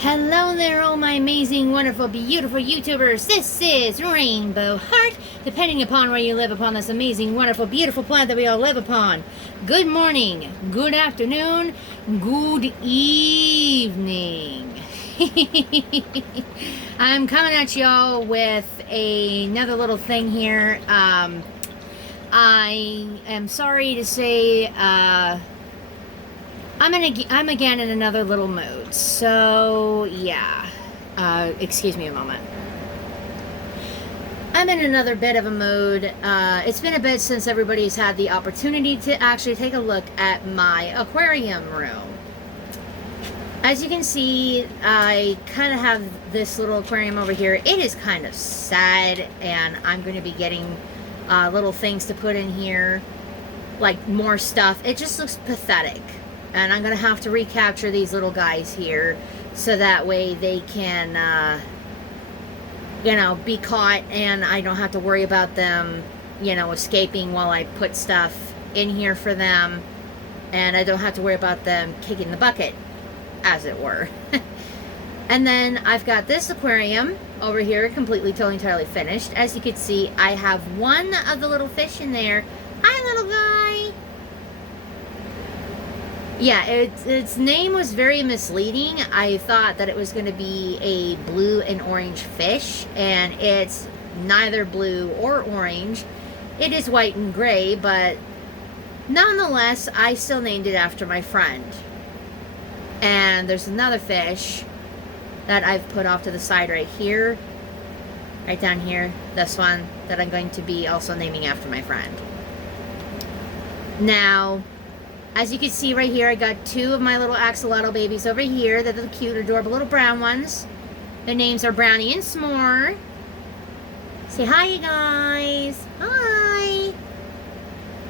Hello there, all my amazing, wonderful, beautiful YouTubers. This is Rainbow Heart, depending upon where you live upon this amazing, wonderful, beautiful planet that we all live upon. Good morning, good afternoon, good evening. I'm coming at y'all with another little thing here. I am sorry to say, I'm again in another little mood. So yeah, excuse me a moment. I'm in another bit of a mood. It's been a bit since everybody's had the opportunity to actually take a look at my aquarium room. As you can see, I kind of have this little aquarium over here. It is kind of sad, and I'm going to be getting little things to put in here, like more stuff. It just looks pathetic. And I'm going to have to recapture these little guys here so that way they can, be caught and I don't have to worry about them, escaping while I put stuff in here for them. And I don't have to worry about them kicking the bucket, as it were. And then I've got this aquarium over here completely, totally, entirely finished. As you can see, I have one of the little fish in there. Hi, little guy. Yeah, its name was very misleading. I thought that it was going to be a blue and orange fish, and it's neither blue or orange. It is white and gray, but nonetheless, I still named it after my friend. And there's another fish that I've put off to the side right here, right down here, this one, that I'm going to be also naming after my friend. Now, as you can see right here, I got two of my little axolotl babies over here. They're the cute, adorable little brown ones. Their names are Brownie and S'more. Say hi, you guys. Hi.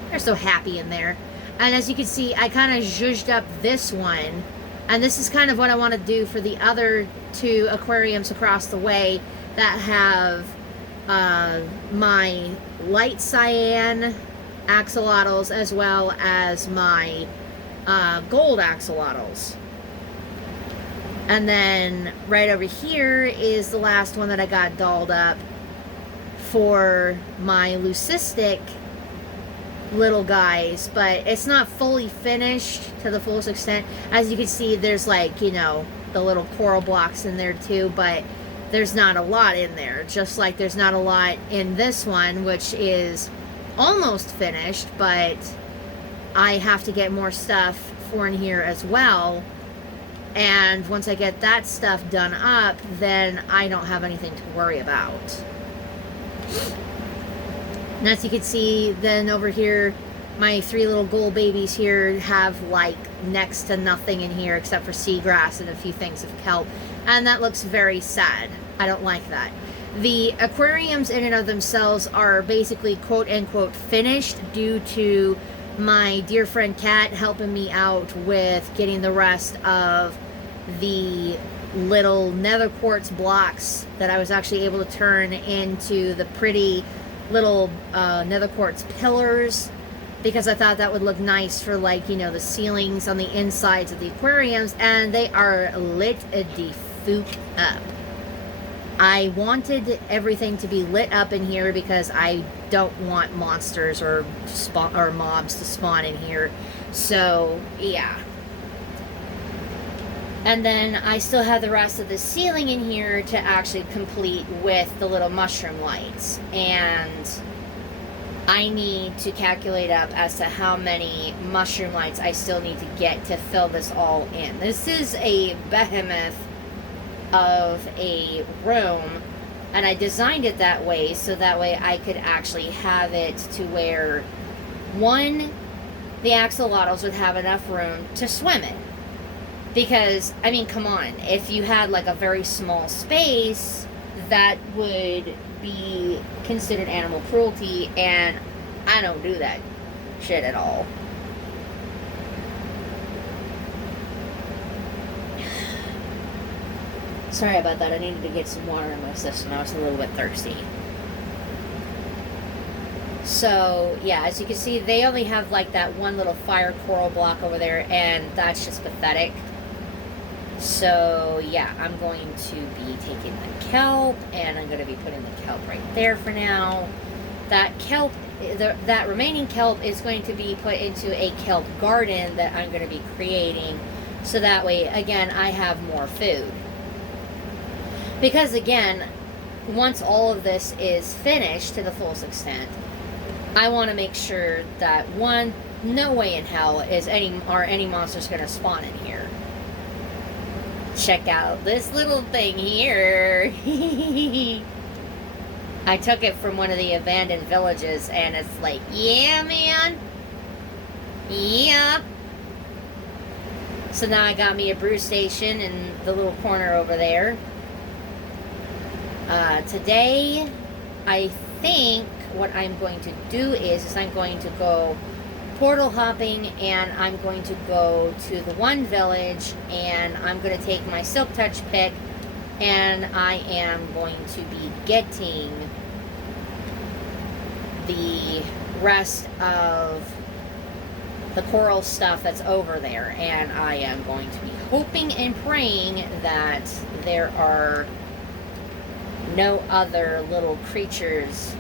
They're so happy in there. And as you can see, I kind of zhuzhed up this one. And this is kind of what I want to do for the other two aquariums across the way that have my light cyan axolotls as well as my gold axolotls. And then right over here is the last one that I got dolled up for my leucistic little guys, but it's not fully finished to the fullest extent. As you can see, there's like, the little coral blocks in there too, but there's not a lot in there, just like there's not a lot in this one, which is almost finished, but I have to get more stuff for in here as well. And once I get that stuff done up, then I don't have anything to worry about. And as you can see, then over here, my three little gold babies here have like next to nothing in here except for seagrass and a few things of kelp. And that looks very sad. I don't like that. The aquariums in and of themselves are basically quote-unquote finished due to my dear friend Kat helping me out with getting the rest of the little nether quartz blocks that I was actually able to turn into the pretty little nether quartz pillars, because I thought that would look nice for, like, the ceilings on the insides of the aquariums, and they are lit the fook up. I wanted everything to be lit up in here because I don't want monsters or mobs to spawn in here. So, yeah. And then I still have the rest of the ceiling in here to actually complete with the little mushroom lights. And I need to calculate up as to how many mushroom lights I still need to get to fill this all in. This is a behemoth of a room, and I designed it that way so that way I could actually have it to where, one, the axolotls would have enough room to swim in. Because, I mean, come on, if you had like a very small space, that would be considered animal cruelty, and I don't do that shit at all. Sorry about that. I needed to get some water in my system. I was a little bit thirsty. So, yeah, as you can see, they only have like that one little fire coral block over there, and that's just pathetic. So yeah, I'm going to be taking the kelp, and I'm going to be putting the kelp right there for now. That kelp, that remaining kelp is going to be put into a kelp garden that I'm going to be creating, so that way, again, I have more food. Because again, once all of this is finished to the fullest extent, I want to make sure that, one, no way in hell is any monsters going to spawn in here. Check out this little thing here. I took it from one of the abandoned villages, and it's like, yeah, man. Yeah. So now I got me a brew station in the little corner over there. Today, I think what I'm going to do is I'm going to go portal hopping, and I'm going to go to the one village, and I'm going to take my silk touch pick, and I am going to be getting the rest of the coral stuff that's over there, and I am going to be hoping and praying that there are no other little creatures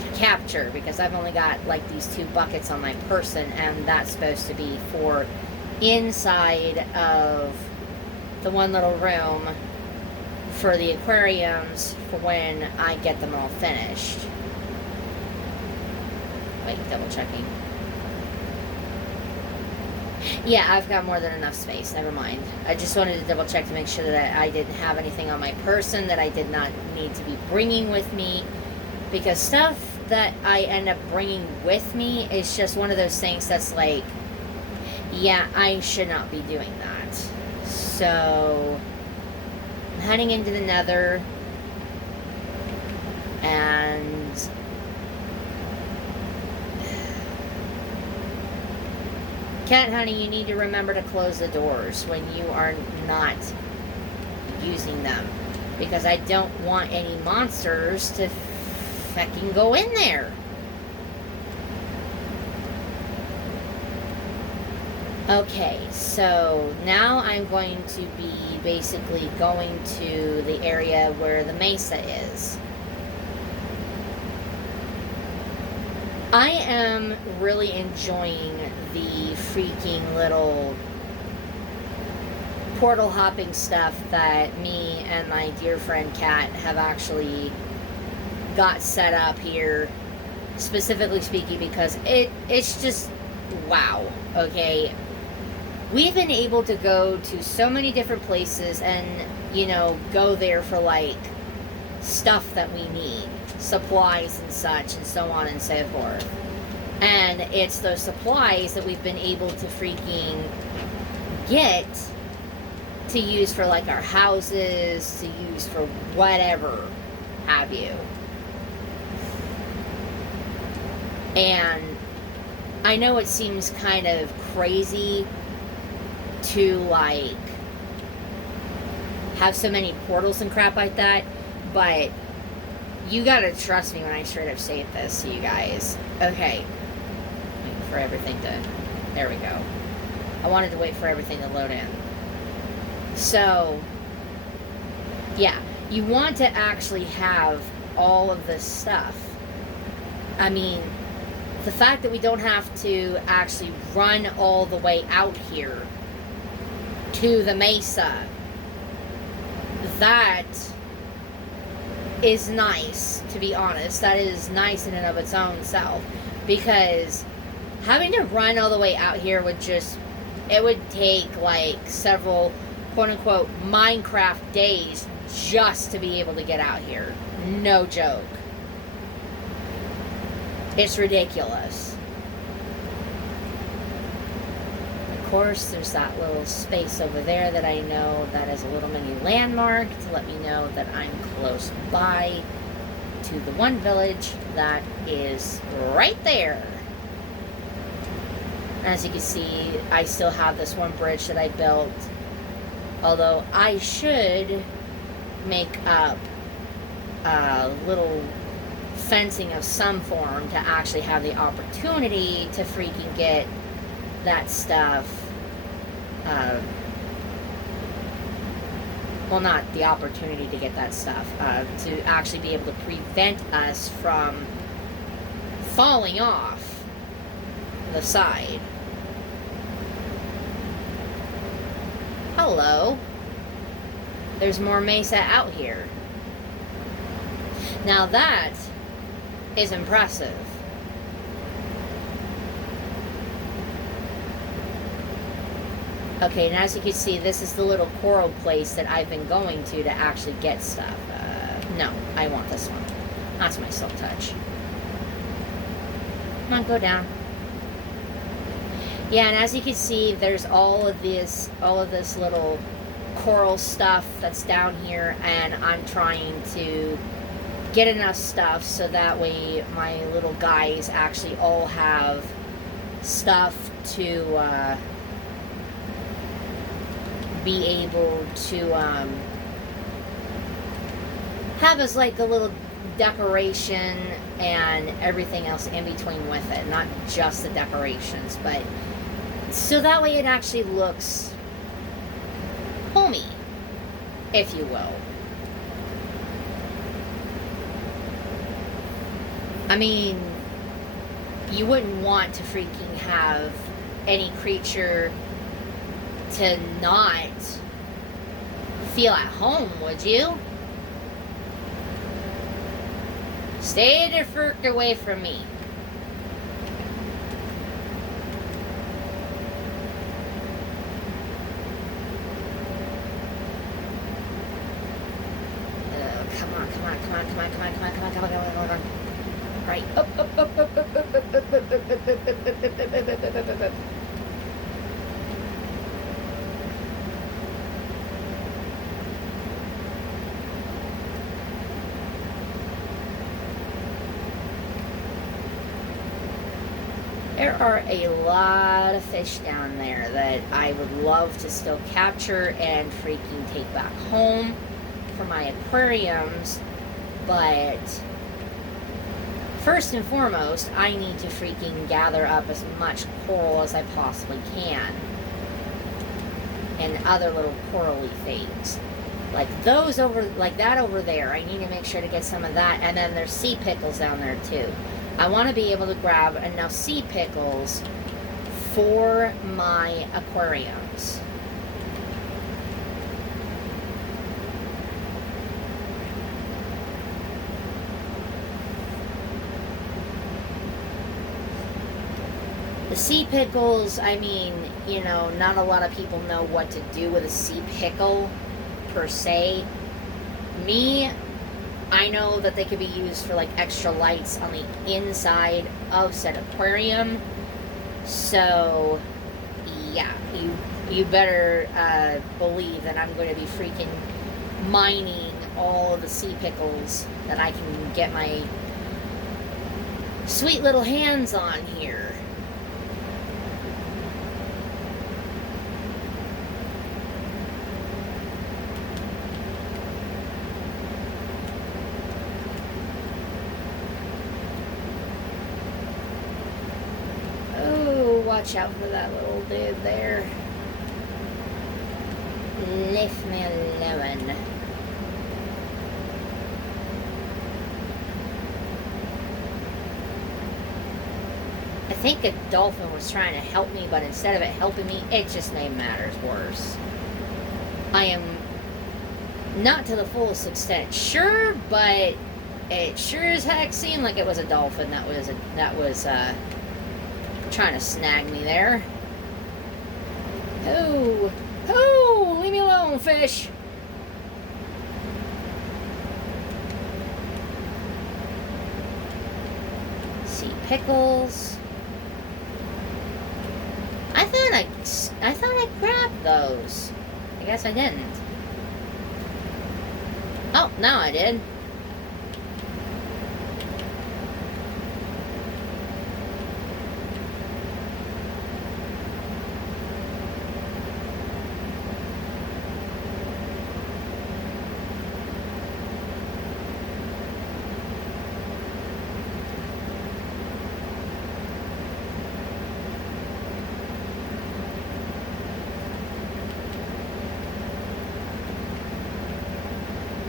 to capture, because I've only got like these 2 buckets on my person, and that's supposed to be for inside of the one little room for the aquariums for when I get them all finished. Wait, double checking. Yeah, I've got more than enough space. Never mind. I just wanted to double check to make sure that I didn't have anything on my person that I did not need to be bringing with me. Because stuff that I end up bringing with me is just one of those things that's like, yeah, I should not be doing that. So, I'm heading into the Nether. And Cat Honey, you need to remember to close the doors when you are not using them, because I don't want any monsters to fucking go in there. Okay, so now I'm going to be basically going to the area where the mesa is. I am really enjoying the freaking little portal hopping stuff that me and my dear friend Kat have actually got set up here, specifically speaking, because it's just wow. Okay, we've been able to go to so many different places and, you know, go there for like stuff that we need, supplies and such, and so on and so forth. And it's those supplies that we've been able to freaking get to use for like our houses, to use for whatever have you. And I know it seems kind of crazy to like have so many portals and crap like that, but you gotta trust me when I straight up say this to you guys. Okay. Waiting for everything to... There we go. I wanted to wait for everything to load in. So, yeah. You want to actually have all of this stuff. I mean, the fact that we don't have to actually run all the way out here to the mesa, that is nice, to be honest. That is nice in and of its own self, because having to run all the way out here would just, it would take like several quote-unquote Minecraft days just to be able to get out here. No joke. It's ridiculous. Of course, there's that little space over there that I know that is a little mini landmark to let me know that I'm close by to the one village that is right there. As you can see, I still have this one bridge that I built, although I should make up a little fencing of some form to actually have the opportunity to freaking get that stuff well, not the opportunity to get that stuff, to actually be able to prevent us from falling off the side. Hello. There's more mesa out here. Now that is impressive. Okay, and as you can see, this is the little coral place that I've been going to actually get stuff. No, I want this one. That's my silk touch. Come on, go down. Yeah, and as you can see, there's all of this little coral stuff that's down here, and I'm trying to get enough stuff so that way my little guys actually all have stuff to be able to have as like a little decoration and everything else in between with it, not just the decorations, but so that way it actually looks homey, if you will. I mean, you wouldn't want to freaking have any creature to not feel at home, would you? Stay the frick away from me. Come on, come on, come on, come on, come on, come on, come on, come on, come on, come on. Right. Up, up, up, up, up, up, up, up, up, up, up, up. There are a lot of fish down there that I would love to still capture and freaking take back home for my aquariums, but first and foremost, I need to freaking gather up as much coral as I possibly can, and other little corally things. Like those over, like that over there, I need to make sure to get some of that, and then there's sea pickles down there too. I want to be able to grab enough sea pickles for my aquariums. The sea pickles, I mean, you know, not a lot of people know what to do with a sea pickle per se. Me, I know that they could be used for like extra lights on the inside of said aquarium. So yeah, you better believe that I'm going to be freaking mining all of the sea pickles that I can get my sweet little hands on here. Watch out for that little dude there. Leave me alone. I think a dolphin was trying to help me, but instead of it helping me, it just made matters worse. I am not to the fullest extent sure, but it sure as heck seemed like it was a dolphin that was trying to snag me there. Oh, oh, leave me alone, fish. Sea pickles. I thought I grabbed those. I guess I didn't. Oh, now I did.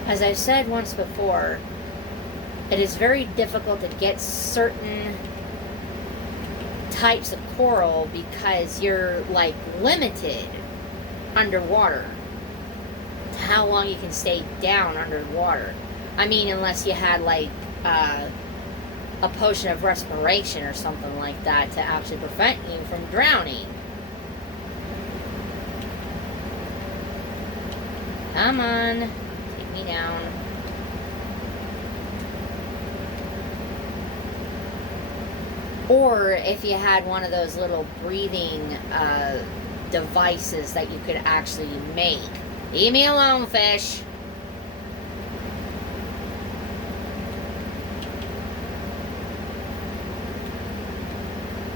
As I've said once before, it is very difficult to get certain types of coral because you're like limited underwater to how long you can stay down underwater. I mean, unless you had like a potion of respiration or something like that to actually prevent you from drowning. Come on, take me down. Or if you had one of those little breathing devices that you could actually make. Leave me alone, fish.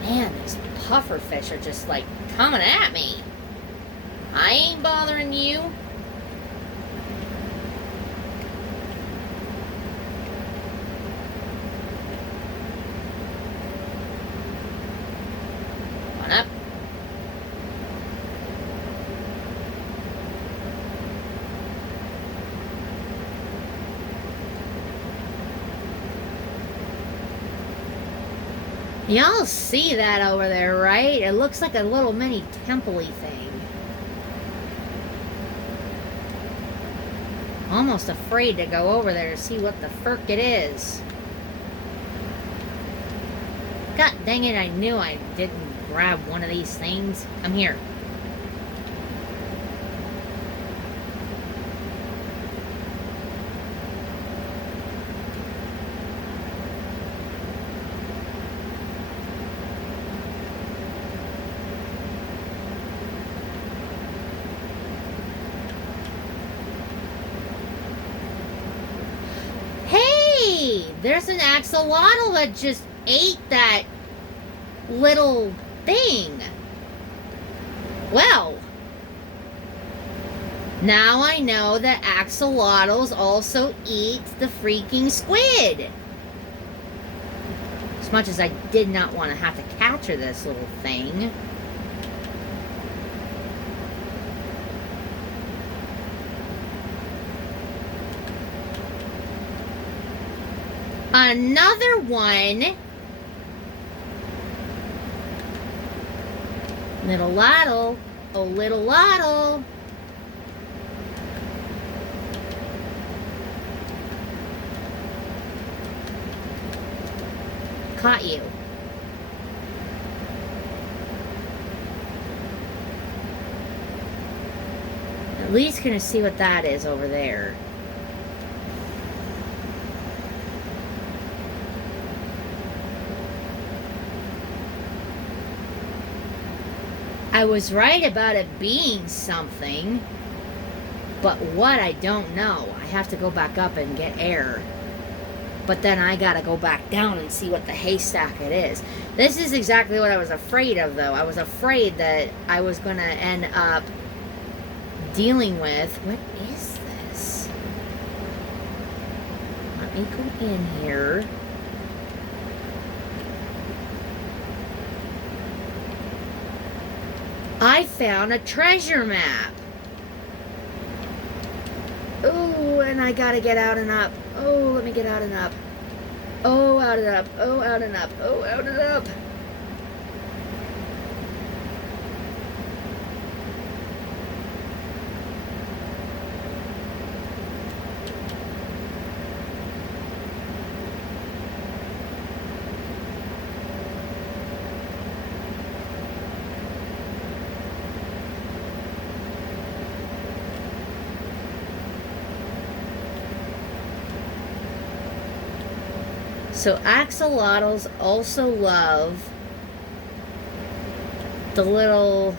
Man, these puffer fish are just like coming at me. I ain't bothering you. Come on up. Y'all see that over there, right? It looks like a little mini temple-y thing. Almost afraid to go over there to see what the frick it is. God dang it, I knew I didn't grab one of these things. Come here. There's an axolotl that just ate that little thing. Well, now I know that axolotls also eat the freaking squid. As much as I did not want to have to capture this little thing. Another one. Little Lottle. Oh, little Lottle. Caught you. At least gonna see what that is over there. I was right about it being something, but what, I don't know. I have to go back up and get air. But then I gotta go back down and see what the haystack it is. This is exactly what I was afraid of, though. I was afraid that I was gonna end up dealing with... What is this? Let me go in here. I found a treasure map. Oh, and I gotta get out and up. Oh, let me get out and up. Oh, out and up. Oh, out and up. Oh, out and up. So axolotls also love the little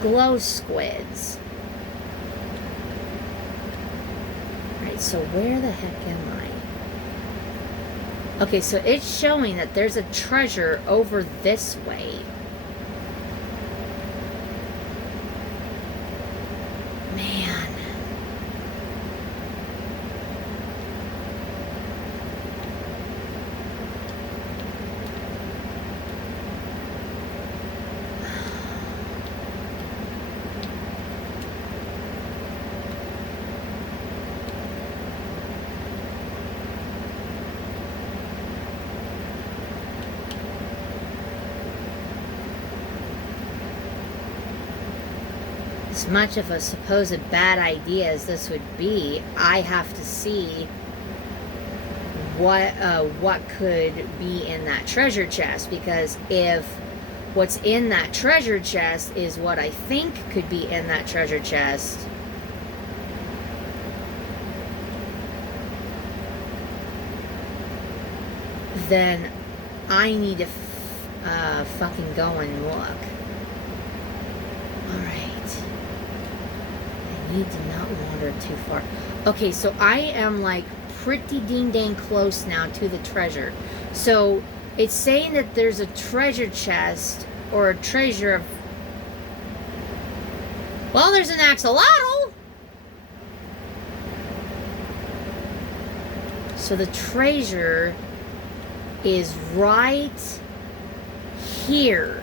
glow squids. Right, so where the heck am I? Okay, so it's showing that there's a treasure over this way. As much of a supposed bad idea as this would be, I have to see what could be in that treasure chest, because if what's in that treasure chest is what I think could be in that treasure chest, then I need to fucking go and look. Alright. I need to not wander too far. Okay, so I am like pretty ding-dang close now to the treasure. So it's saying that there's a treasure chest or a treasure of... Well, there's an axolotl! So the treasure is right here.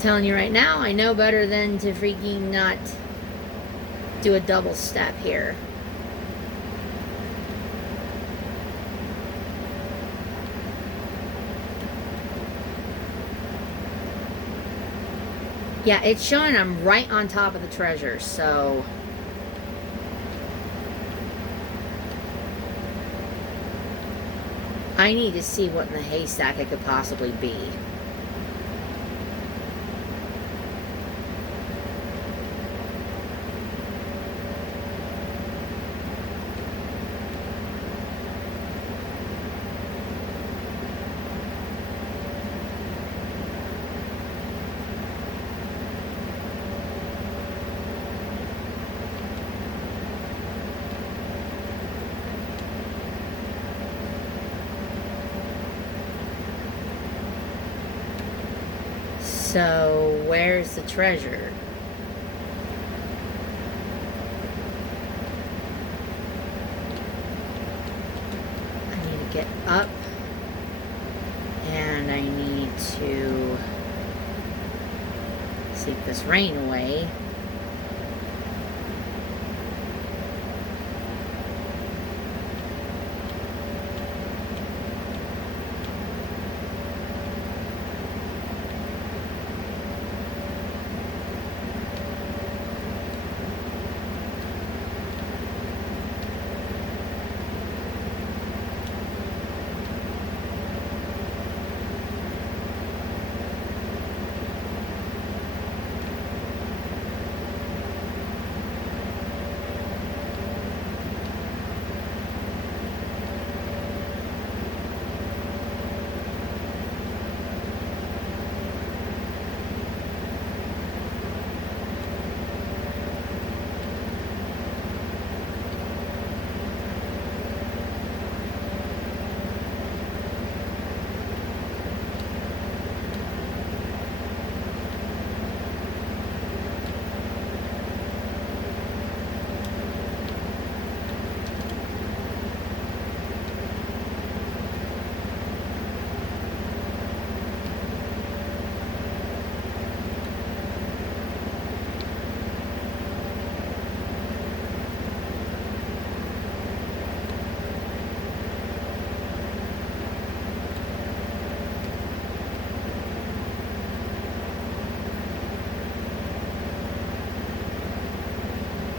Telling you right now, I know better than to freaking not do a double step here. Yeah, it's showing I'm right on top of the treasure, so... I need to see what in the haystack it could possibly be. So, where's the treasure? I need to get up, and I need to sleep this rain away.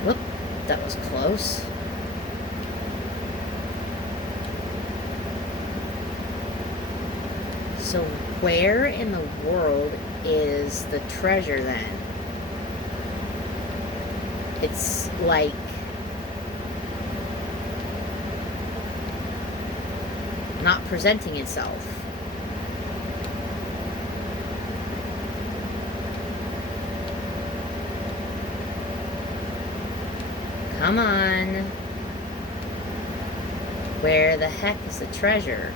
Whoop, that was close. So where in the world is the treasure then? It's like... not presenting itself. Come on. Where the heck is the treasure?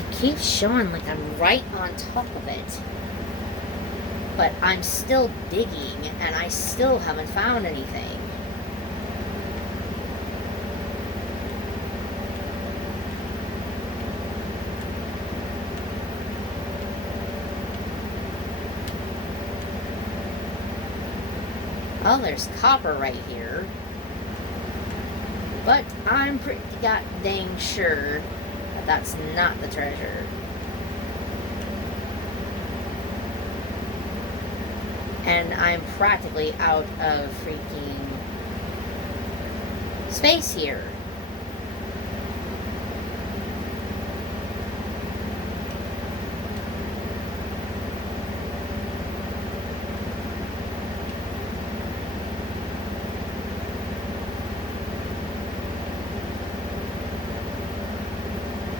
It keeps showing like I'm right on top of it. But I'm still digging, and I still haven't found anything. Oh, there's copper right here. But I'm pretty god dang sure that that's not the treasure. And I'm practically out of freaking space here.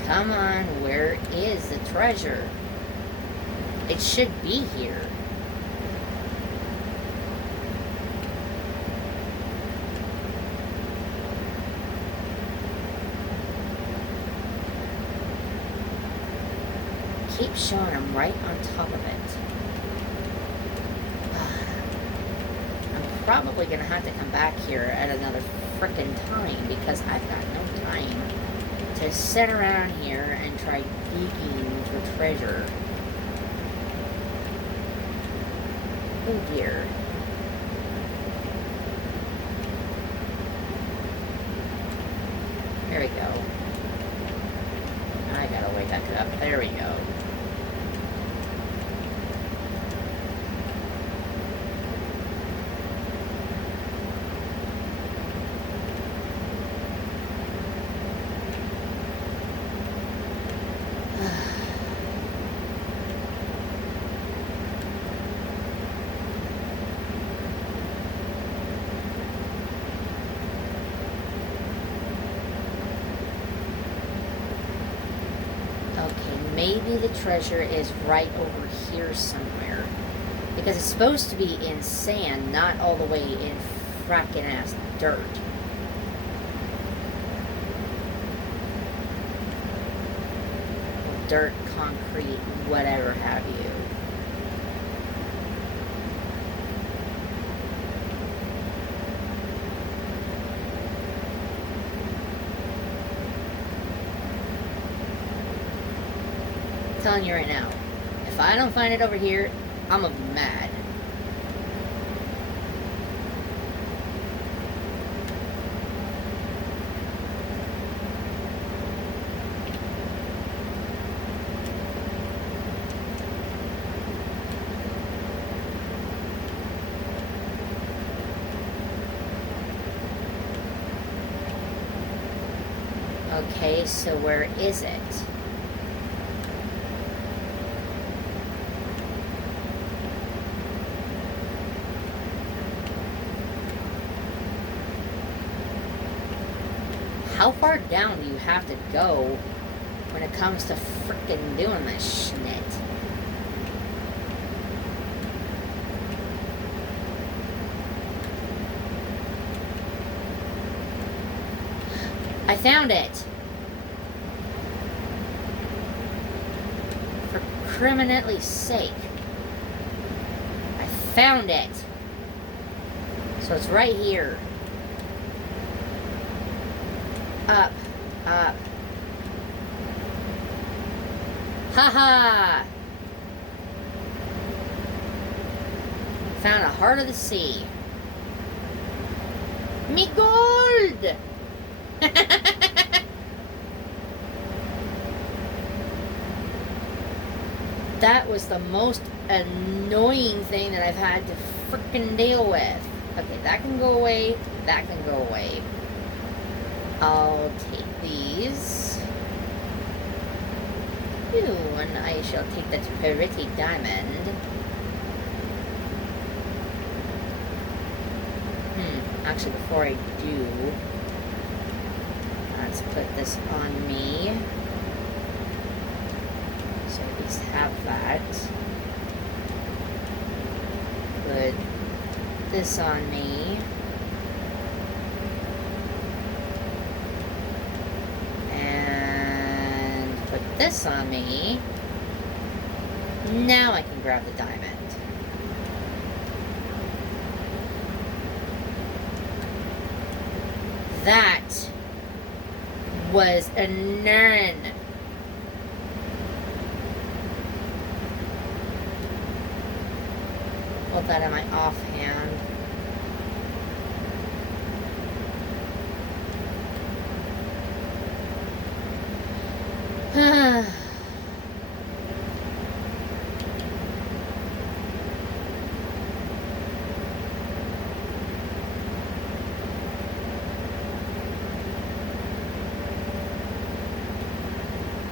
Come on, where is the treasure? It should be here. Keep showing I'm right on top of it. I'm probably gonna have to come back here at another frickin' time because I've got no time to sit around here and try digging for treasure. Oh dear. There we go. I gotta wake back up. There we go. Maybe the treasure is right over here somewhere. Because it's supposed to be in sand, not all the way in frackin' ass dirt. Dirt, concrete, whatever have you. I'm telling you right now, if I don't find it over here, I'm gonna be mad. Okay, so where is it? How far down do you have to go when it comes to frickin' doing this shit? I found it! For criminally's sake. I found it! So it's right here. Up, up. Haha! Found a heart of the sea. Me gold! That was the most annoying thing that I've had to frickin' deal with. Okay, that can go away. That can go away. I'll take these. Ooh, and I shall take that pretty diamond. Actually, before I do, let's put this on me. So at least have that. Put this on me. this on me. Now I can grab the diamond. That was a none. Hold that in my offhand.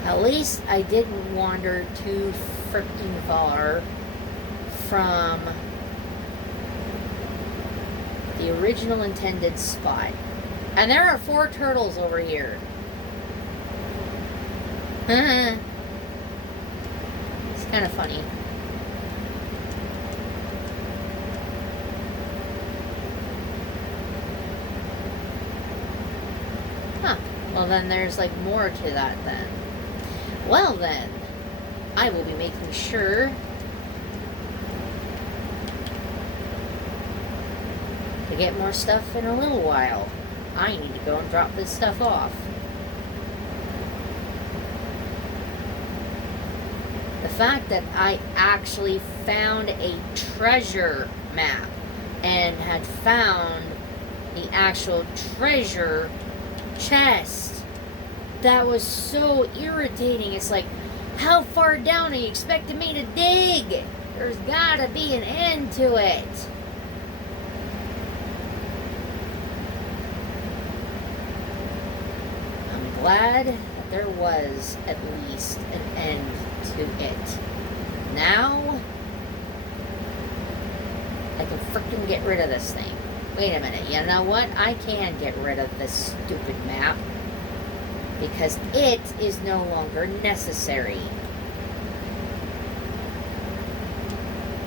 At least I didn't wander too freaking far from the original intended spot. And there are 4 turtles over here. It's kind of funny. Huh. Well, then there's like more to that then. Well then, I will be making sure to get more stuff in a little while. I need to go and drop this stuff off. The fact that I actually found a treasure map and had found the actual treasure chest, that was so irritating. It's like, how far down are you expecting me to dig? There's gotta be an end to it. I'm glad that there was at least an end to it. Now, I can freaking get rid of this thing. Wait a minute, you know what? I can get rid of this stupid map, because it is no longer necessary.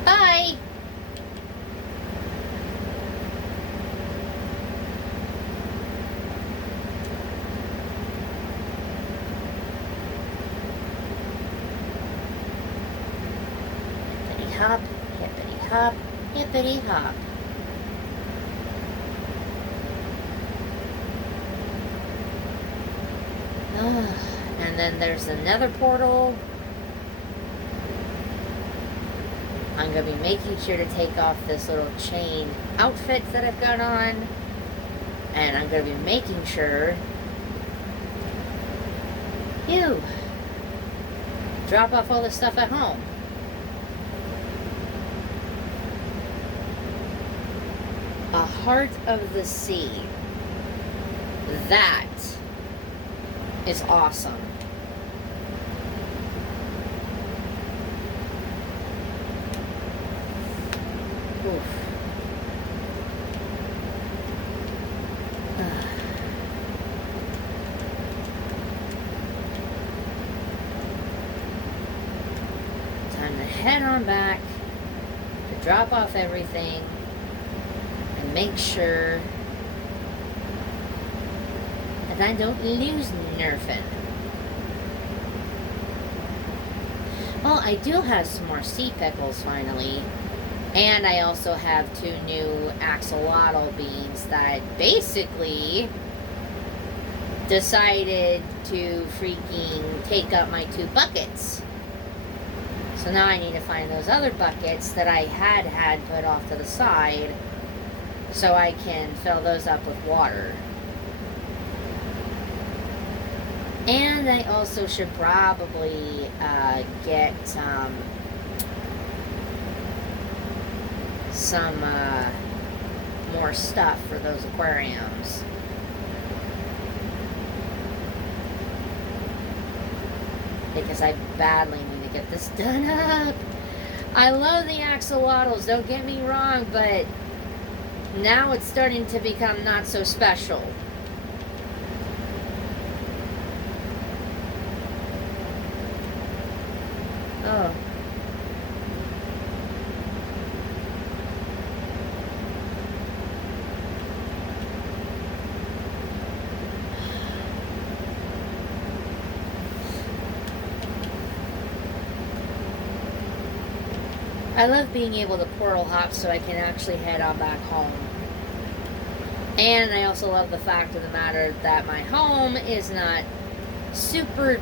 Bye! Hippity hop, hippity hop, hippity hop. And then there's another portal. I'm going to be making sure to take off this little chain outfit that I've got on. And I'm going to be making sure you drop off all this stuff at home. A heart of the sea. That is awesome. Oof. Time to head on back to drop off everything and make sure that I don't lose nerfing. Well, I do have some more sea pickles finally. And I also have 2 new axolotl beans that basically decided to freaking take up my 2 buckets. So now I need to find those other buckets that I had put off to the side so I can fill those up with water. And I also should probably get some more stuff for those aquariums. Because I badly need to get this done up. I love the axolotls, don't get me wrong, but now it's starting to become not so special. Oh. I love being able to portal hop so I can actually head on back home. And I also love the fact of the matter that my home is not super,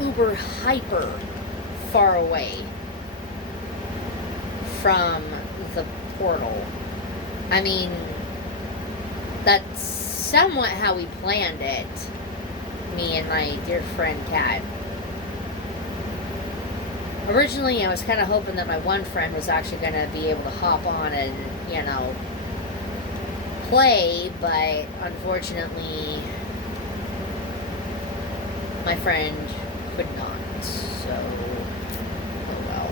uber, hyper far away from the portal. I mean, that's somewhat how we planned it, me and my dear friend Kat. Originally, I was kind of hoping that my one friend was actually going to be able to hop on and, you know, play, but unfortunately, my friend could not, so, oh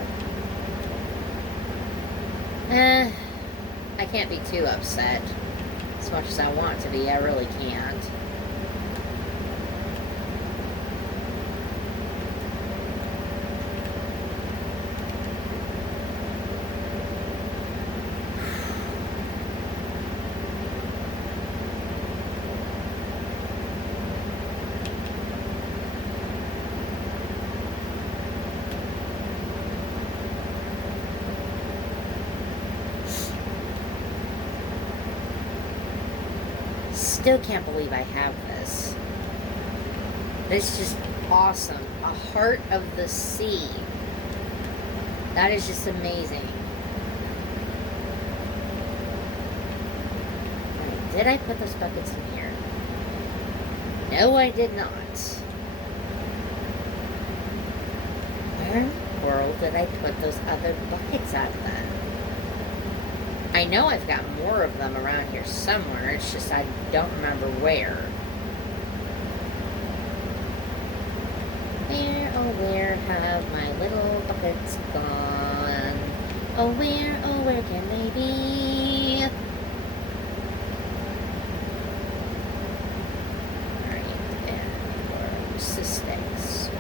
well. I can't be too upset. As much as I want to be, I really can't. Still can't believe I have this. It's just awesome. A heart of the sea. That is just amazing. Right, did I put those buckets in here? No, I did not. Where in the world did I put those other buckets at then? I know I've got more of them around here somewhere, it's just I don't remember where. Where have my little buckets gone? Oh, where can they be? Alright, and where's the sticks?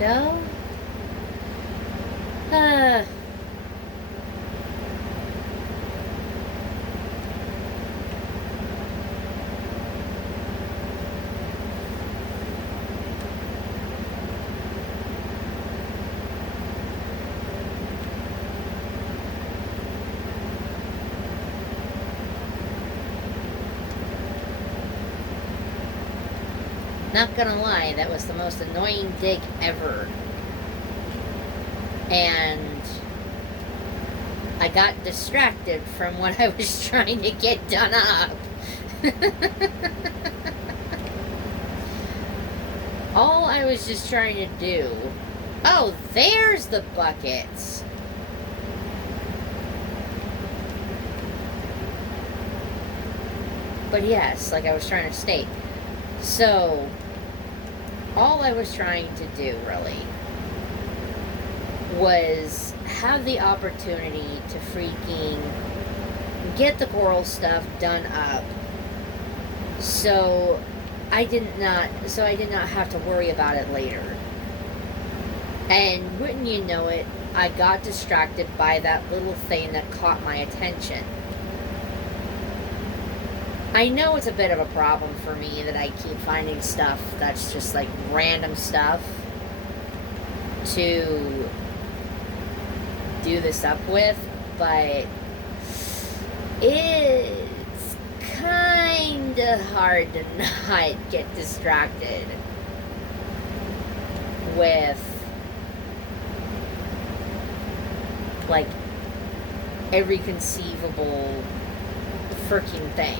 Go. Not gonna lie, that was the most annoying dig ever. And I got distracted from what I was trying to get done up. All I was just trying to do... Oh, there's the buckets. But yes, like I was trying to state. So, all I was trying to do, really, was have the opportunity to freaking get the coral stuff done up, so I did not have to worry about it later. And wouldn't you know it, I got distracted by that little thing that caught my attention. I know it's a bit of a problem for me that I keep finding stuff that's just like random stuff to do this up with, but it's kind of hard to not get distracted with like every conceivable freaking thing.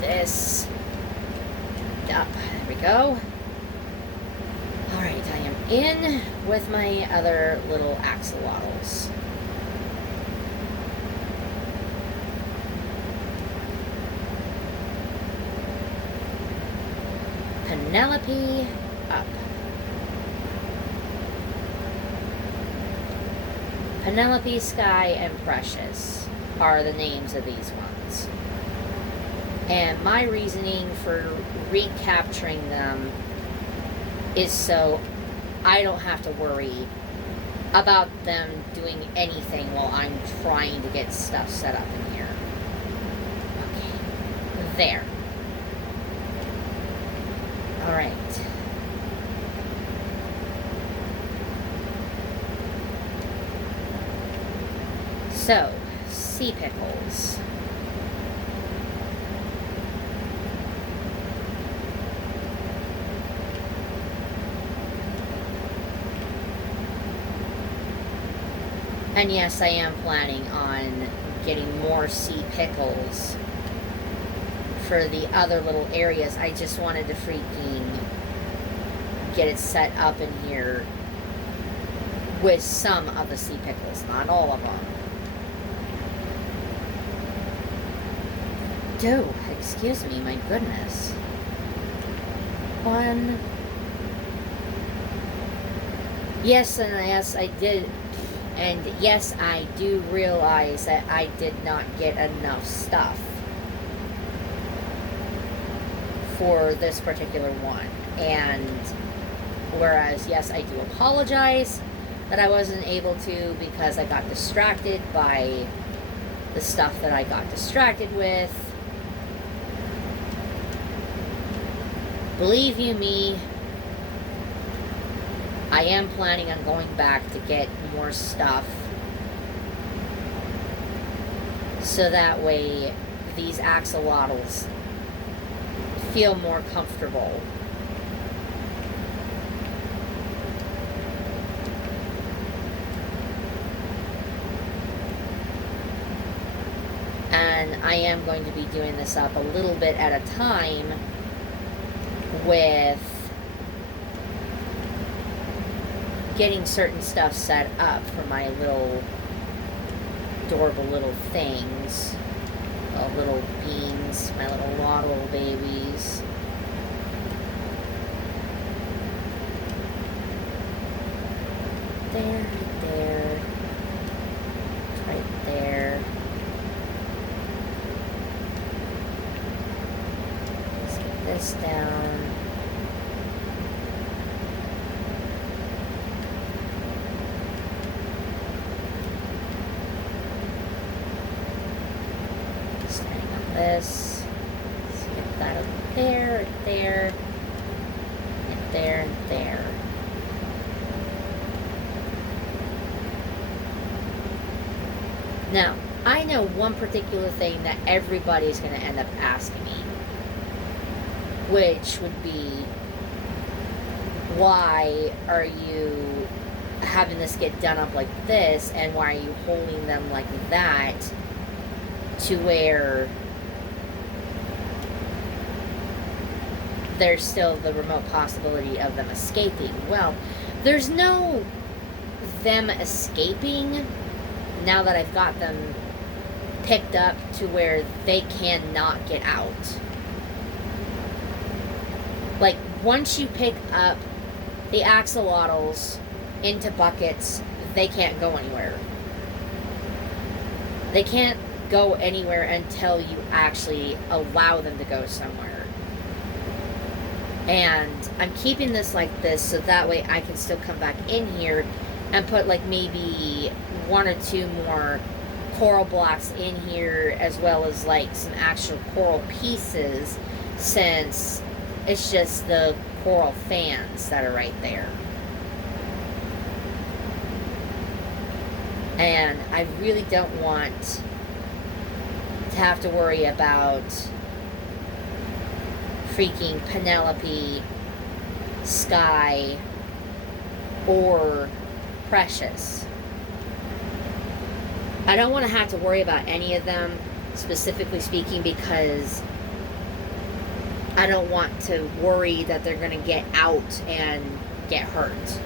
This up. There we go. Alright, I am in with my other little axolotls. Penelope, up. Penelope, Sky, and Precious are the names of these ones. And my reasoning for recapturing them is so I don't have to worry about them doing anything while I'm trying to get stuff set up in here. Okay. There. Alright. So, sea pickles. And yes, I am planning on getting more sea pickles for the other little areas. I just wanted to freaking get it set up in here with some of the sea pickles, not all of them. Oh, excuse me, my goodness. One. Yes, and yes, I did. And yes, I do realize that I did not get enough stuff for this particular one. And whereas, yes, I do apologize that I wasn't able to because I got distracted by the stuff that I got distracted with. Believe you me, I am planning on going back to get more stuff so that way these axolotls feel more comfortable. And I am going to be doing this up a little bit at a time with getting certain stuff set up for my little adorable little things, little beans, my little waddle babies. There, there, right there. Let's get this down. This. Let's get that up there, there, and there, and there. Now, I know one particular thing that everybody's going to end up asking me, which would be, why are you having this get done up like this, and why are you holding them like that, to where there's still the remote possibility of them escaping? Well, there's no them escaping now that I've got them picked up to where they cannot get out. Like, once you pick up the axolotls into buckets, they can't go anywhere. They can't go anywhere until you actually allow them to go somewhere. And I'm keeping this like this so that way I can still come back in here and put like maybe 1 or 2 more coral blocks in here, as well as like some actual coral pieces, since it's just the coral fans that are right there. And I really don't want to have to worry about freaking Penelope, Sky, or Precious. I don't want to have to worry about any of them, specifically speaking, because I don't want to worry that they're going to get out and get hurt.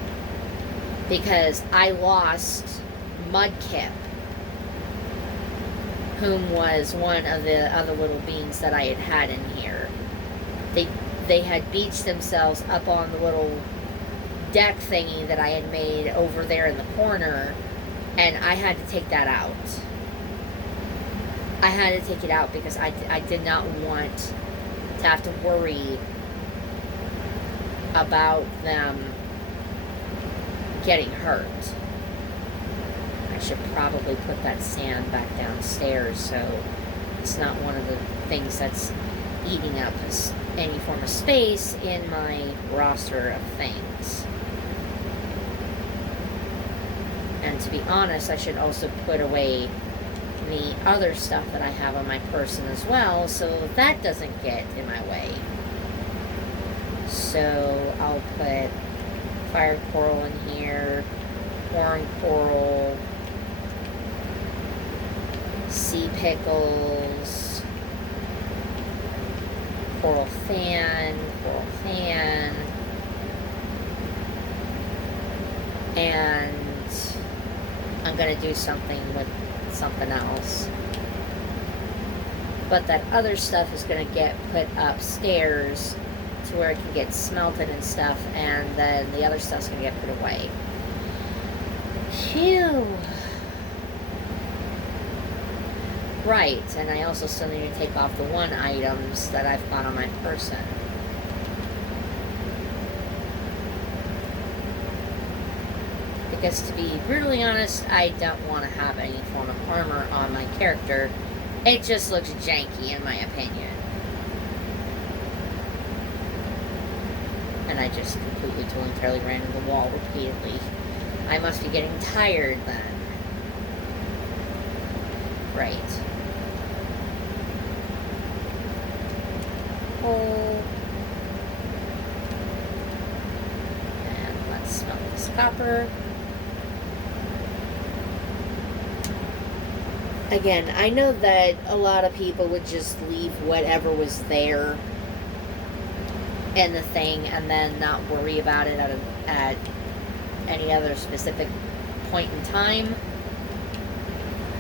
Because I lost Mudkip, whom was one of the other little beings that I had in here. they had beached themselves up on the little deck thingy that I had made over there in the corner, and I had to take that out. I had to take it out because I did not want to have to worry about them getting hurt. I should probably put that sand back downstairs so it's not one of the things that's eating up any form of space in my roster of things. And to be honest, I should also put away the other stuff that I have on my person as well, so that doesn't get in my way. So I'll put fire coral in here, horn coral, sea pickles, coral fan, and I'm going to do something with something else. But that other stuff is going to get put upstairs to where it can get smelted and stuff, and then the other stuff's going to get put away. Phew. Right, and I also still need to take off the 1 items that I've got on my person. Because to be brutally honest, I don't want to have any form of armor on my character. It just looks janky in my opinion. And I just completely voluntarily ran into the wall repeatedly. I must be getting tired then. Right. Oh. And let's smelt this copper. Again, I know that a lot of people would just leave whatever was there in the thing and then not worry about it at any other specific point in time.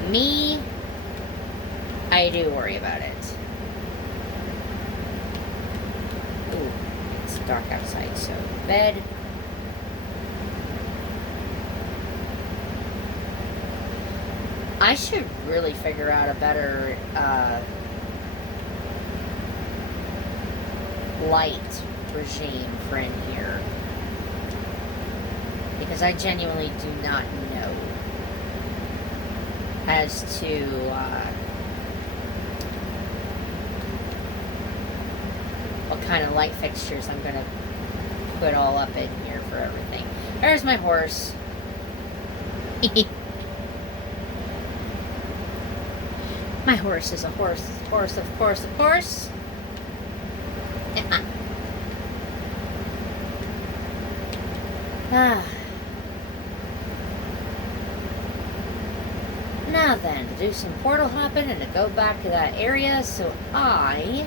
Me, I do worry about it. Ooh, it's dark outside, so bed. I should really figure out a better light regime for in here, because I genuinely do not know as to what kind of light fixtures I'm going to put all up in here for everything. There's my horse. My horse is a horse, of course, of course. Now then, to do some portal hopping and to go back to that area so I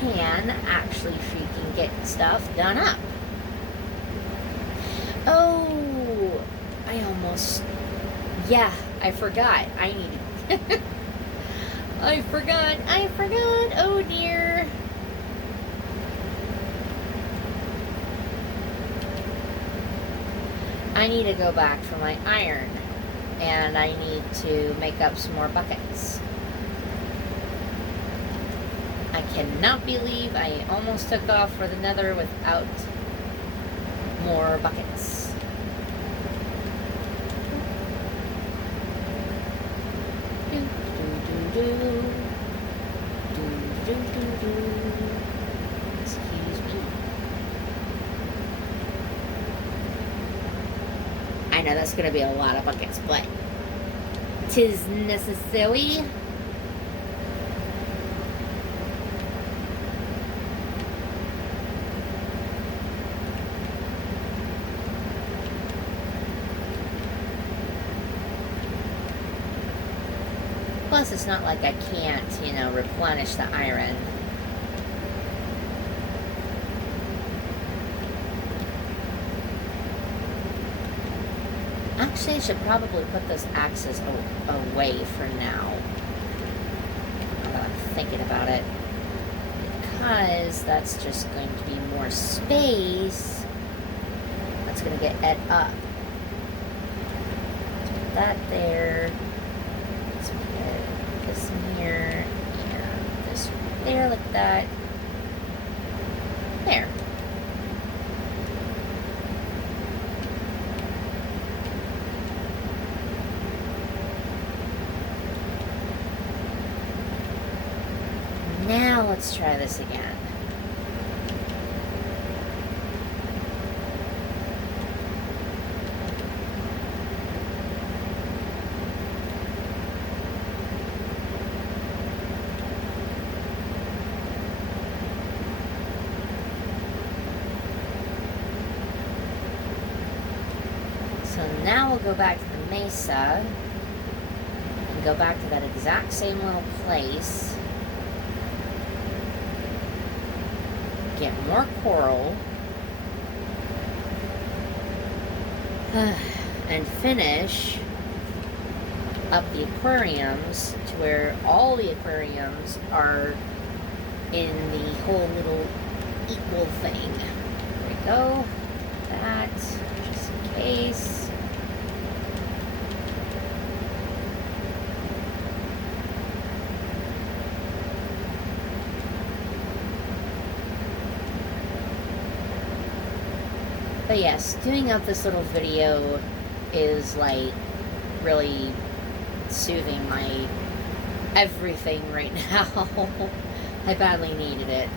can actually freaking get stuff done up. Oh, I forgot. I need I forgot. Oh dear. I need to go back for my iron, and I need to make up some more buckets. I cannot believe I almost took off for the nether without more buckets. Excuse me. I know that's going to be a lot of buckets, but 'tis necessary. Plus, it's not like I can't, replenish the iron. Actually, I should probably put those axes away for now. Now that I'm thinking about it. because that's just going to be more space that's going to get ate up. Let's put that there. Let's put this in here and this right there like that. There. Now let's try this again. So now we'll go back to the mesa and go back to that exact same little place. Get more coral and finish up the aquariums to where all the aquariums are in the whole little equal thing. There we go. That, just in case. But yes, doing up this little video is like really soothing my everything right now. I badly needed it.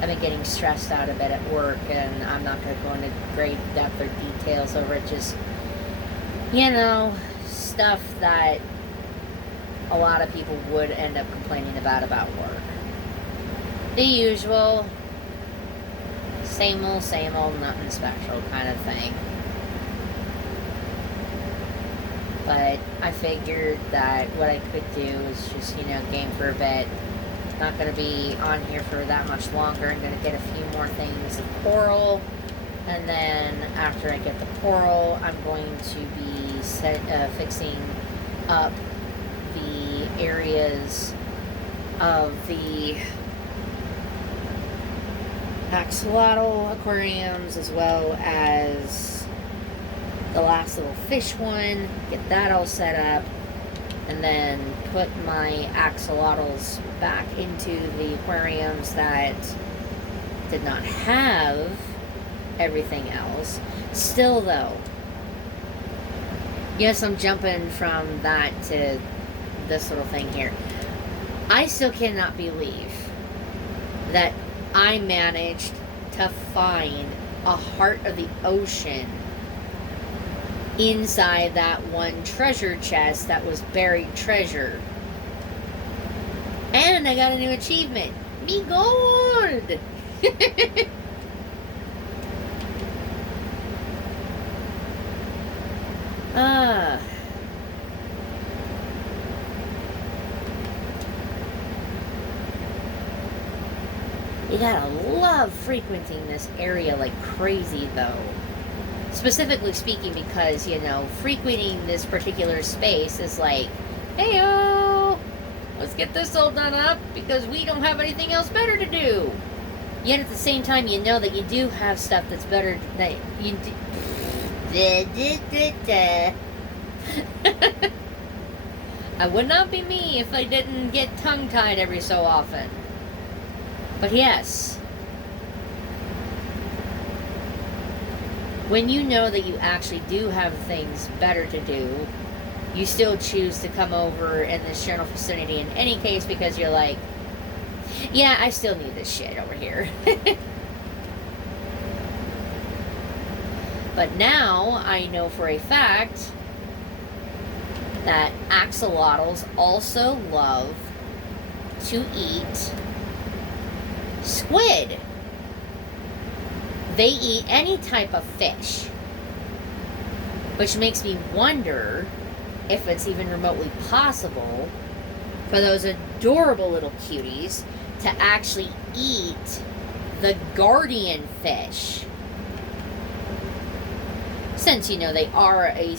I've been getting stressed out a bit at work, and I'm not going to go into great depth or details over it. Just, you know, stuff that a lot of people would end up complaining about work. The usual, same old, nothing special kind of thing. But I figured that what I could do is just, you know, game for a bit. Not going to be on here for that much longer. I'm going to get a few more things of coral. And then after I get the coral, I'm going to be fixing up the areas of the axolotl aquariums, as well as the last little fish one. Get that all set up, and then put my axolotls back into the aquariums that did not have everything else. Still though, yes, I'm jumping from that to this little thing here. I still cannot believe that I managed to find a heart of the ocean inside that one treasure chest that was buried treasure. And I got a new achievement. Me gold! You gotta love frequenting this area like crazy, though. Specifically speaking, because, you know, frequenting this particular space is like, hey-o, let's get this all done up because we don't have anything else better to do. Yet at the same time, you know that you do have stuff that's better that you do. I would not be me if I didn't get tongue-tied every so often. But yes, when you know that you actually do have things better to do, you still choose to come over in this general vicinity in any case because you're like, yeah, I still need this shit over here. But now I know for a fact that axolotls also love to eat squid. They eat any type of fish, which makes me wonder if it's even remotely possible for those adorable little cuties to actually eat the guardian fish. Since, you know, they are a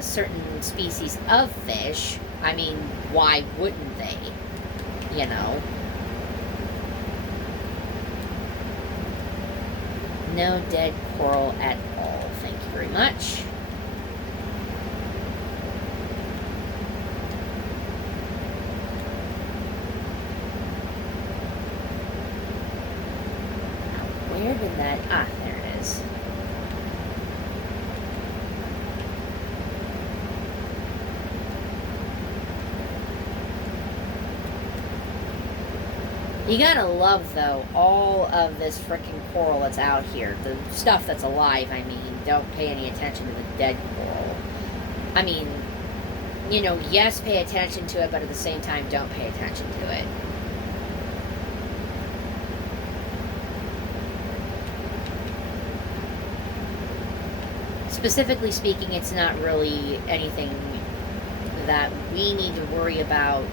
certain species of fish, I mean, why wouldn't they? You know? No dead coral at all. Thank you very much. Where did that... Ah, there it is. You gotta love, though, all of this frickin' coral that's out here. The stuff that's alive, I mean. Don't pay any attention to the dead coral. I mean, you know, yes, pay attention to it, but at the same time, don't pay attention to it. Specifically speaking, it's not really anything that we need to worry about,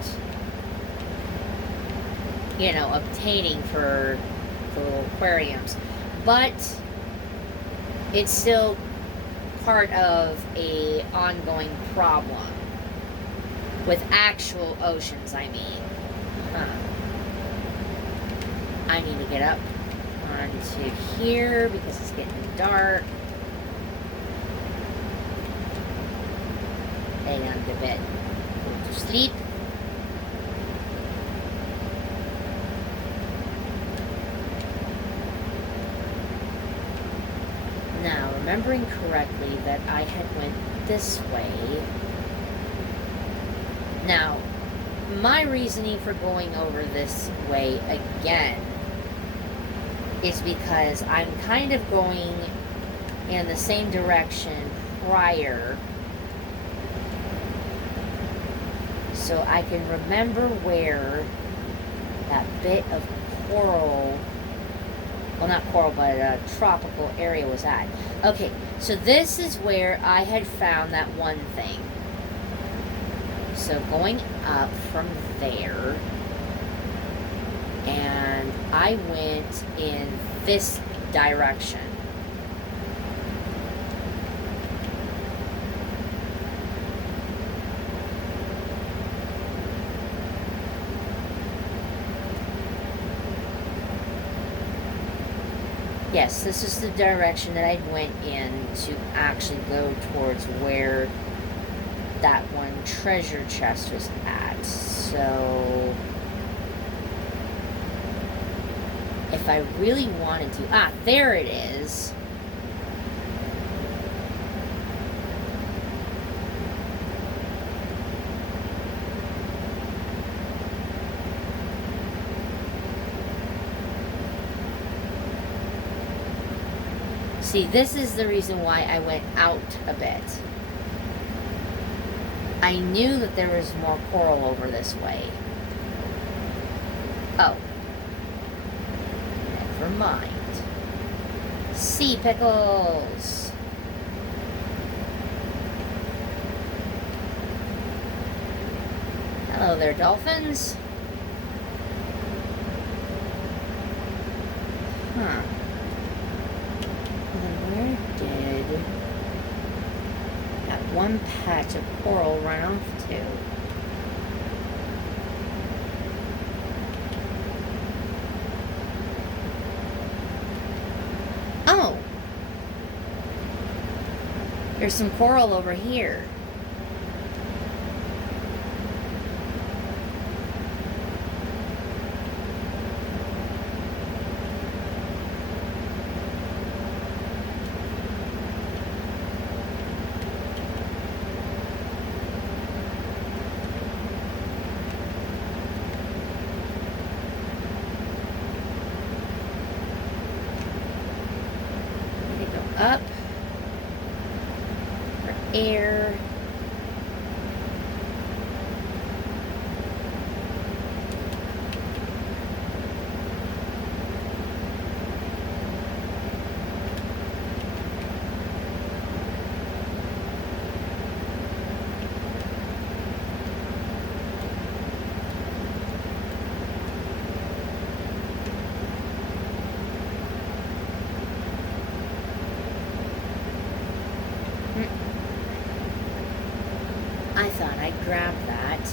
you know, obtaining for the little aquariums. But it's still part of a ongoing problem with actual oceans, I mean. I need to get up onto here because it's getting dark. Lay down to bed. Go to sleep. Now, remembering correctly that I had went this way. Now, my reasoning for going over this way again is because I'm kind of going in the same direction prior, so I can remember where that bit of coral, well, not coral, but a tropical area was at. Okay, so this is where I had found that one thing. So going up from there, and I went in this direction. Yes, this is the direction that I went in to actually go towards where that one treasure chest was at. So if I really wanted to... Ah, there it is. See, this is the reason why I went out a bit. I knew that there was more coral over this way. Oh. Never mind. Sea pickles. Hello there, dolphins. Huh. Where did that one patch of coral run off to? Oh! There's some coral over here. Up for air. I thought I'd grab that.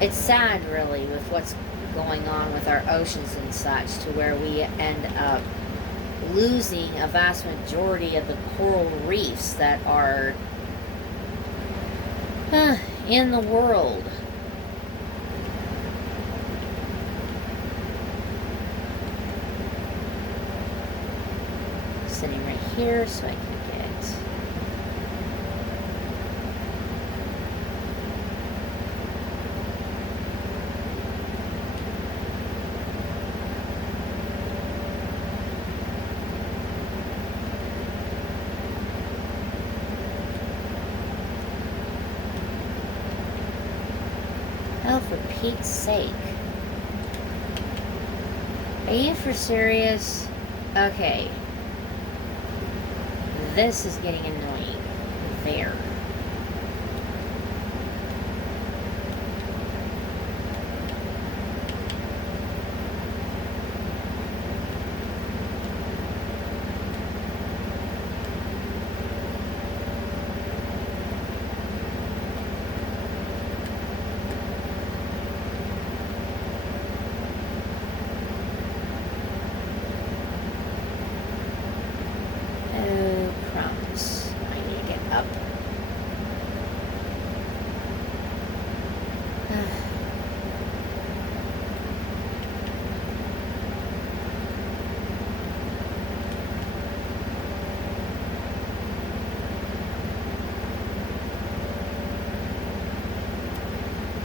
It's sad, really, with what's going on with our oceans and such, to where we end up losing a vast majority of the coral reefs that are in the world. Sitting right here so I can get oh, for Pete's sake. Are you for serious? Okay. This is getting annoying. There.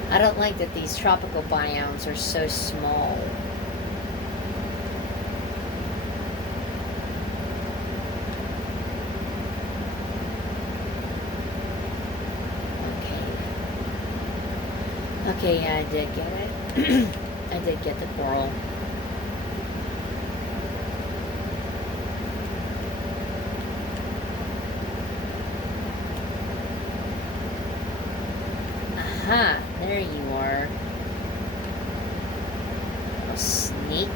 I don't like that these tropical biomes are so small. Okay, yeah, I did get it. I did get the coral. Aha, there you are. Little sneak.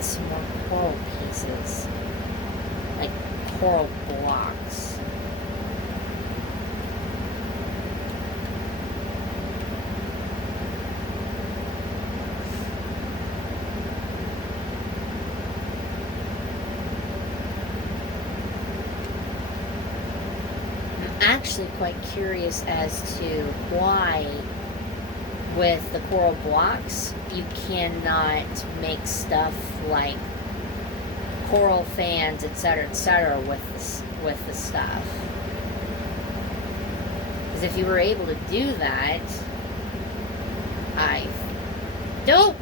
Some more coral pieces, like coral blocks. I'm actually quite curious as to why with the coral blocks you cannot make stuff like coral fans, etc., with the stuff. Because if you were able to do that, don't.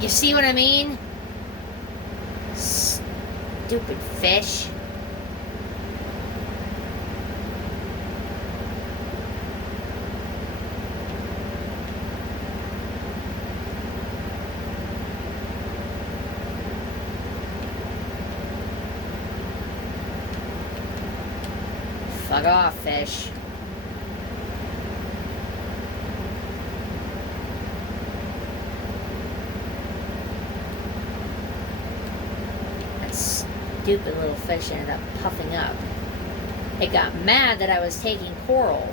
You see what I mean? Stupid fish. Fuck off, fish. That stupid little fish ended up puffing up. It got mad that I was taking coral.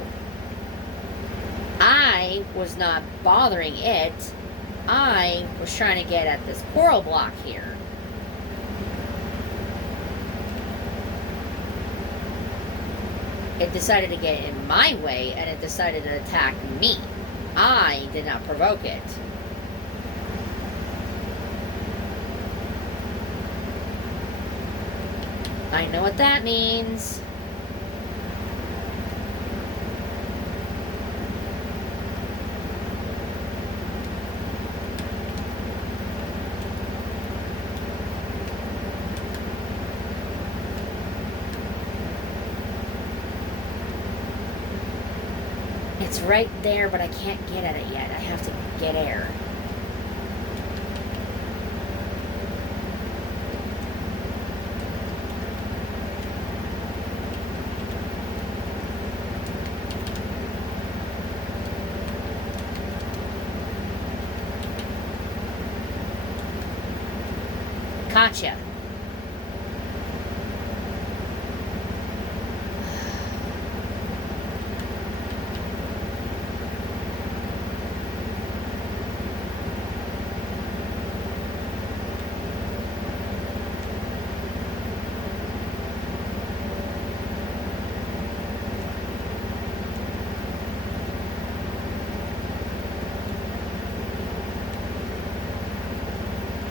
I was not bothering it. I was trying to get at this coral block here. It decided to get in my way, and it decided to attack me. I did not provoke it. I know what that means. It's right there, but I can't get at it yet. I have to get air. Gotcha.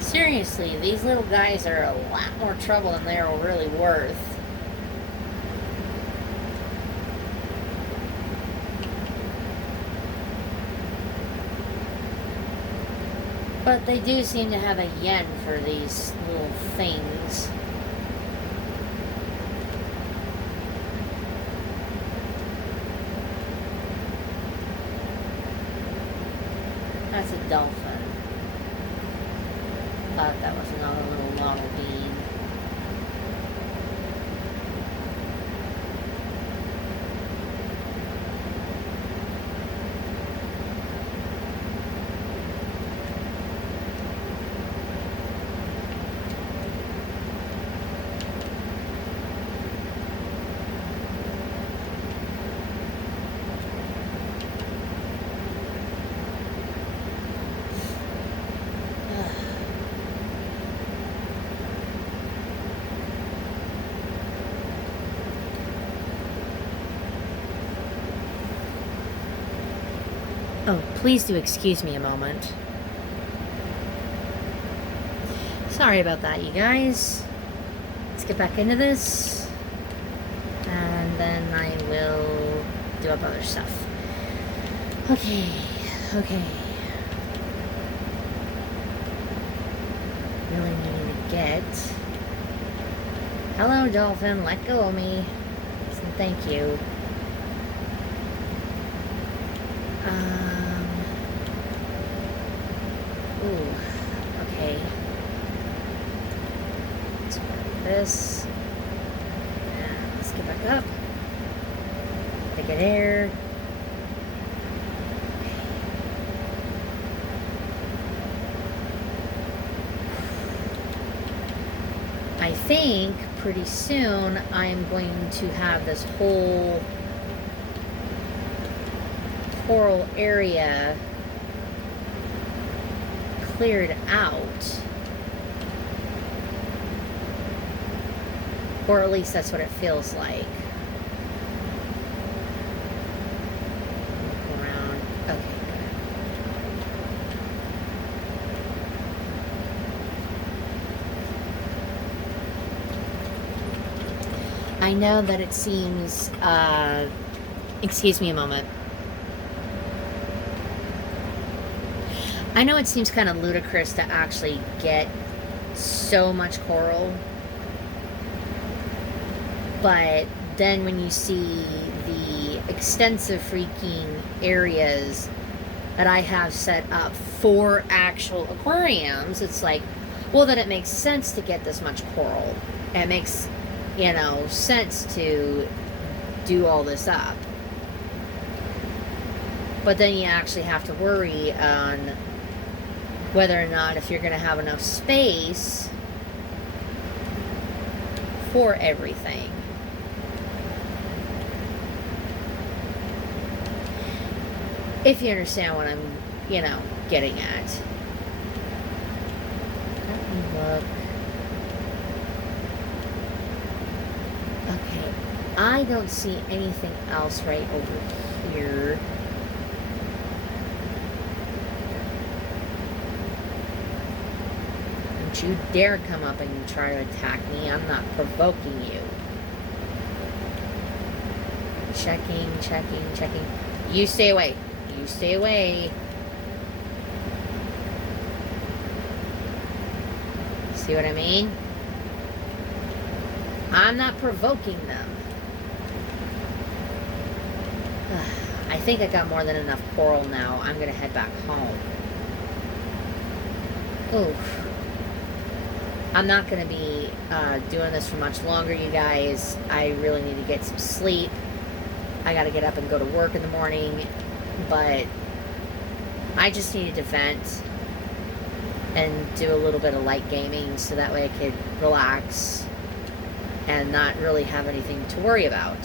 Seriously, these little guys are a lot more trouble than they're really worth. But they do seem to have a yen for these little things. That's a dolphin. Thought that was another little lotto bean. Oh, please do excuse me a moment. Sorry about that, you guys. Let's get back into this. And then I will do up other stuff. Okay. Really need to get... Hello, dolphin. Let go of me. Thank you. Ooh, okay. Let's grab this. And let's get back up. Take it air. I think pretty soon I'm going to have this whole coral area cleared out, or at least that's what it feels like. Look around. Okay, I know that it seems, excuse me a moment. I know it seems kind of ludicrous to actually get so much coral, but then when you see the extensive freaking areas that I have set up for actual aquariums, it's like, well, then it makes sense to get this much coral. It makes, you know, sense to do all this up. But then you actually have to worry on whether or not if you're going to have enough space for everything. If you understand what I'm, you know, getting at. Let me look. Okay, I don't see anything else right over here. Don't you dare come up and try to attack me. I'm not provoking you. Checking. You stay away. You stay away. See what I mean? I'm not provoking them. I think I got more than enough coral now. I'm going to head back home. Oof. I'm not going to be doing this for much longer, you guys. I really need to get some sleep. I got to get up and go to work in the morning. But I just needed to vent and do a little bit of light gaming so that way I could relax and not really have anything to worry about.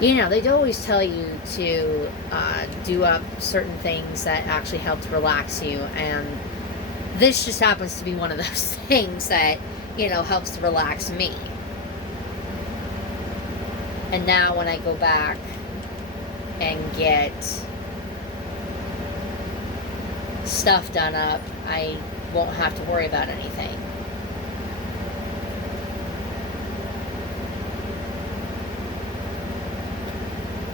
You know, they'd always tell you to do up certain things that actually help to relax you, and this just happens to be one of those things that, you know, helps to relax me. And now when I go back and get stuff done up, I won't have to worry about anything.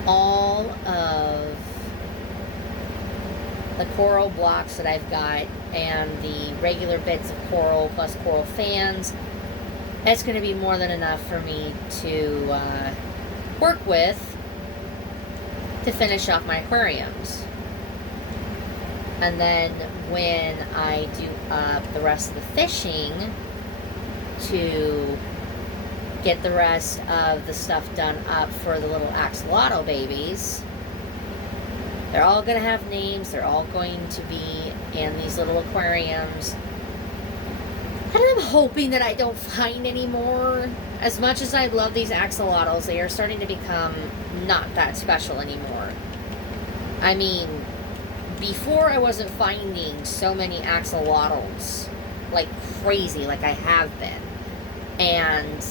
All of the coral blocks that I've got and the regular bits of coral plus coral fans, it's going to be more than enough for me to work with to finish off my aquariums. And then when I do up the rest of the fishing to get the rest of the stuff done up for the little axolotl babies, they're all going to have names. They're all going to be in these little aquariums. And I'm hoping that I don't find any more. As much as I love these axolotls, they are starting to become not that special anymore. I mean, before I wasn't finding so many axolotls like crazy like I have been. And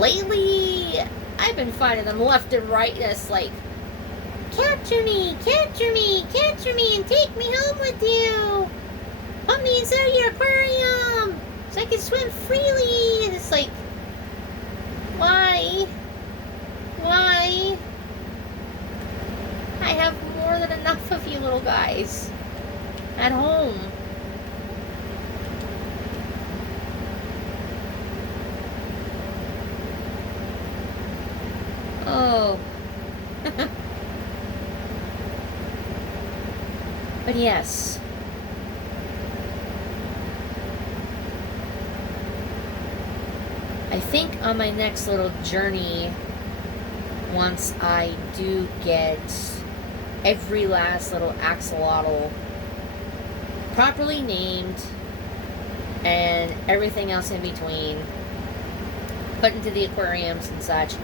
lately, I've been finding them left and right, and it's like, capture me, capture me, capture me, and take me home with you. Put me inside your aquarium so I can swim freely. And it's like, why? Why? I have more than enough of you little guys at home. Oh. But yes. I think on my next little journey, once I do get every last little axolotl properly named and everything else in between put into the aquariums and such,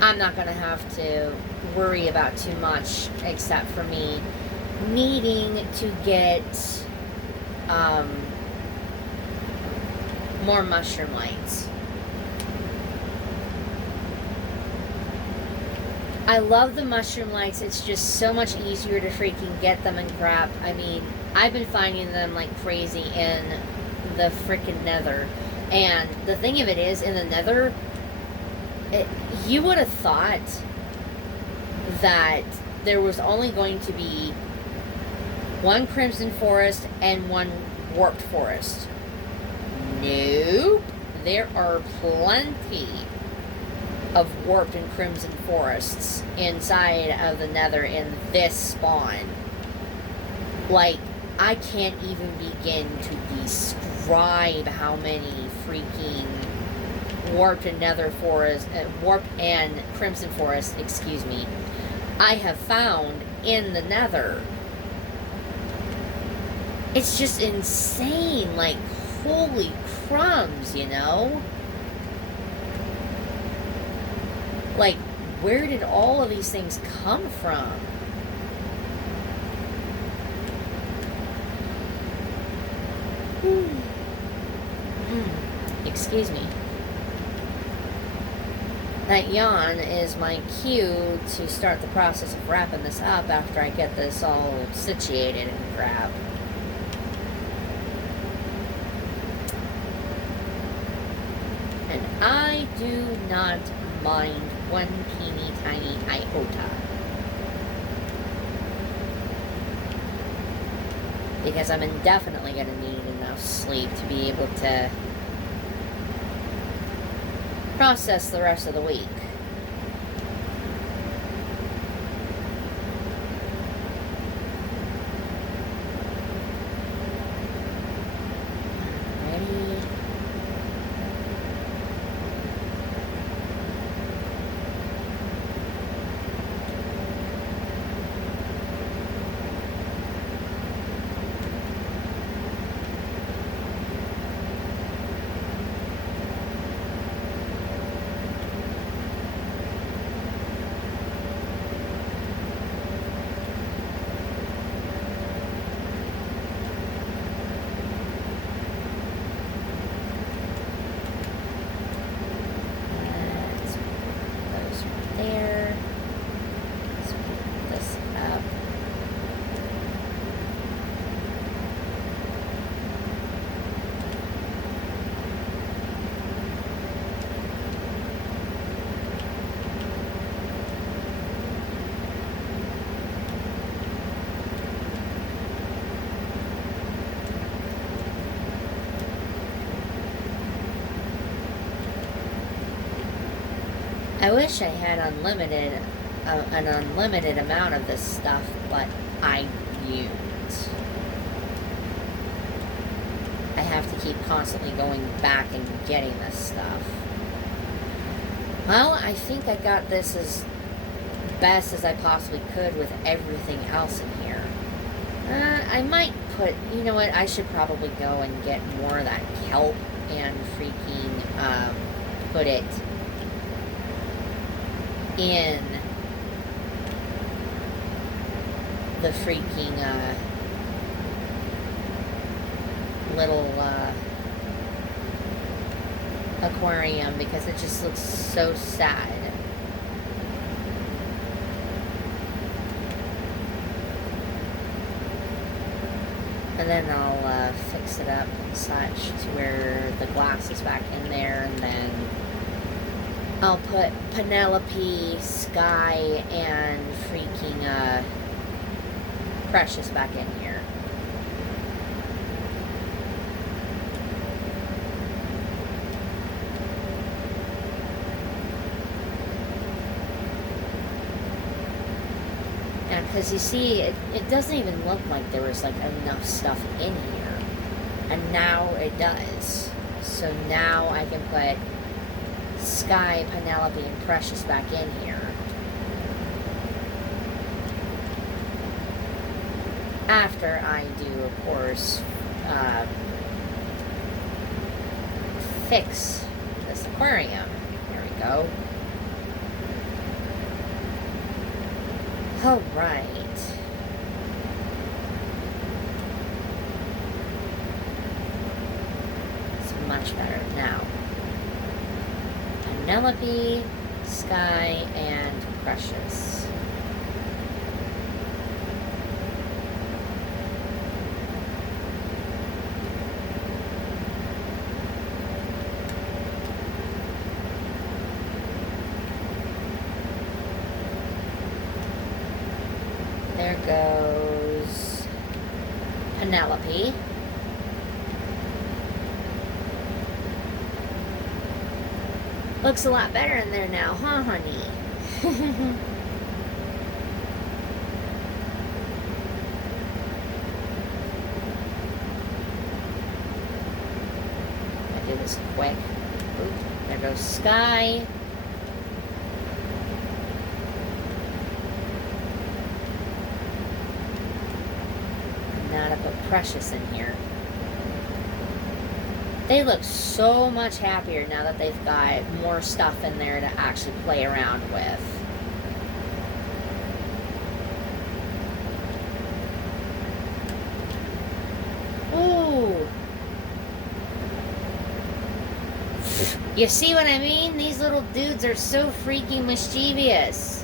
I'm not going to have to worry about too much, except for me needing to get more mushroom lights. I love the mushroom lights. It's just so much easier to freaking get them and grab. I mean, I've been finding them like crazy in the freaking nether. And the thing of it is, in the nether, you would have thought that there was only going to be one crimson forest and one warped forest. Nope. There are plenty of warped and crimson forests inside of the nether in this spawn. Like, I can't even begin to describe how many freaking warped and nether forest, warped and crimson forest, excuse me, I have found in the nether. It's just insane. Like, holy crumbs, you know? Like, where did all of these things come from? Excuse me. That yawn is my cue to start the process of wrapping this up after I get this all situated and crap. And I do not mind one teeny tiny iota. Because I'm definitely going to need enough sleep to be able to process the rest of the week. I wish I had an unlimited amount of this stuff, but I don't. I have to keep constantly going back and getting this stuff. Well, I think I got this as best as I possibly could with everything else in here. I might put, you know what, I should probably go and get more of that kelp and freaking put it in the freaking little aquarium, because it just looks so sad. And then I'll fix it up and such to where the glass is back in there, and then I'll put Penelope, Sky, and freaking Precious back in here. Yeah, because you see, it doesn't even look like there was like enough stuff in here. And now it does. So now I can put Sky, Penelope, and Precious back in here. After I do, of course, fix this aquarium. There we go. All right. It's much better now. Penelope, Sky, and Precious. There goes Penelope. Looks a lot better in there now, huh, honey? I do this quick. Oop, there goes Sky. Now to put Precious in here. They look so much happier now that they've got more stuff in there to actually play around with. Ooh. You see what I mean? These little dudes are so freaking mischievous.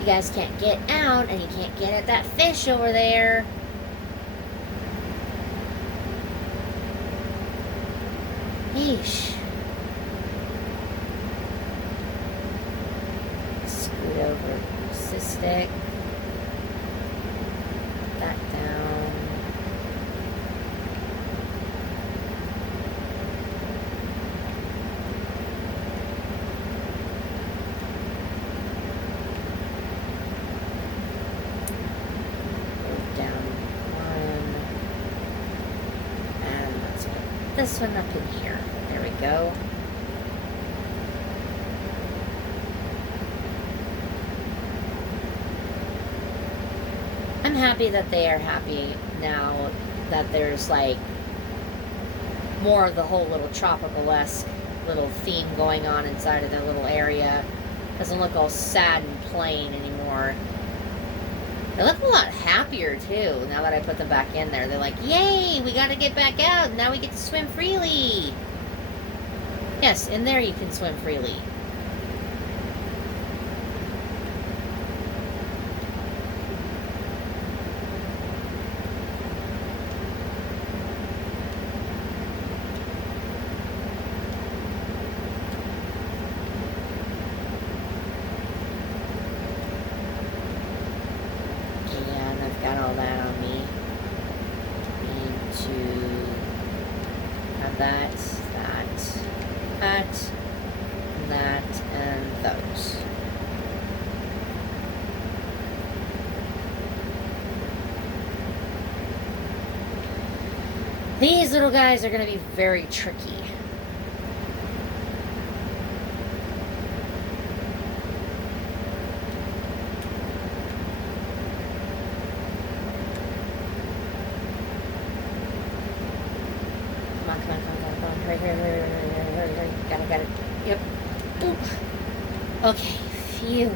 You guys can't get out, and you can't get at that fish over there. Yeesh. Scoot over cystic. That down. This one up in here. There we go. I'm happy that they are happy now that there's like more of the whole little tropical-esque little theme going on inside of their little area. Doesn't look all sad and plain anymore. They look a lot happier, too, now that I put them back in there. They're like, yay, we got to get back out. Now we get to swim freely. Yes, in there you can swim freely. Got all that on me. that, and those. These little guys are going to be very tricky. Come on. Hurry. Got it. Yep. Oop. Okay, phew.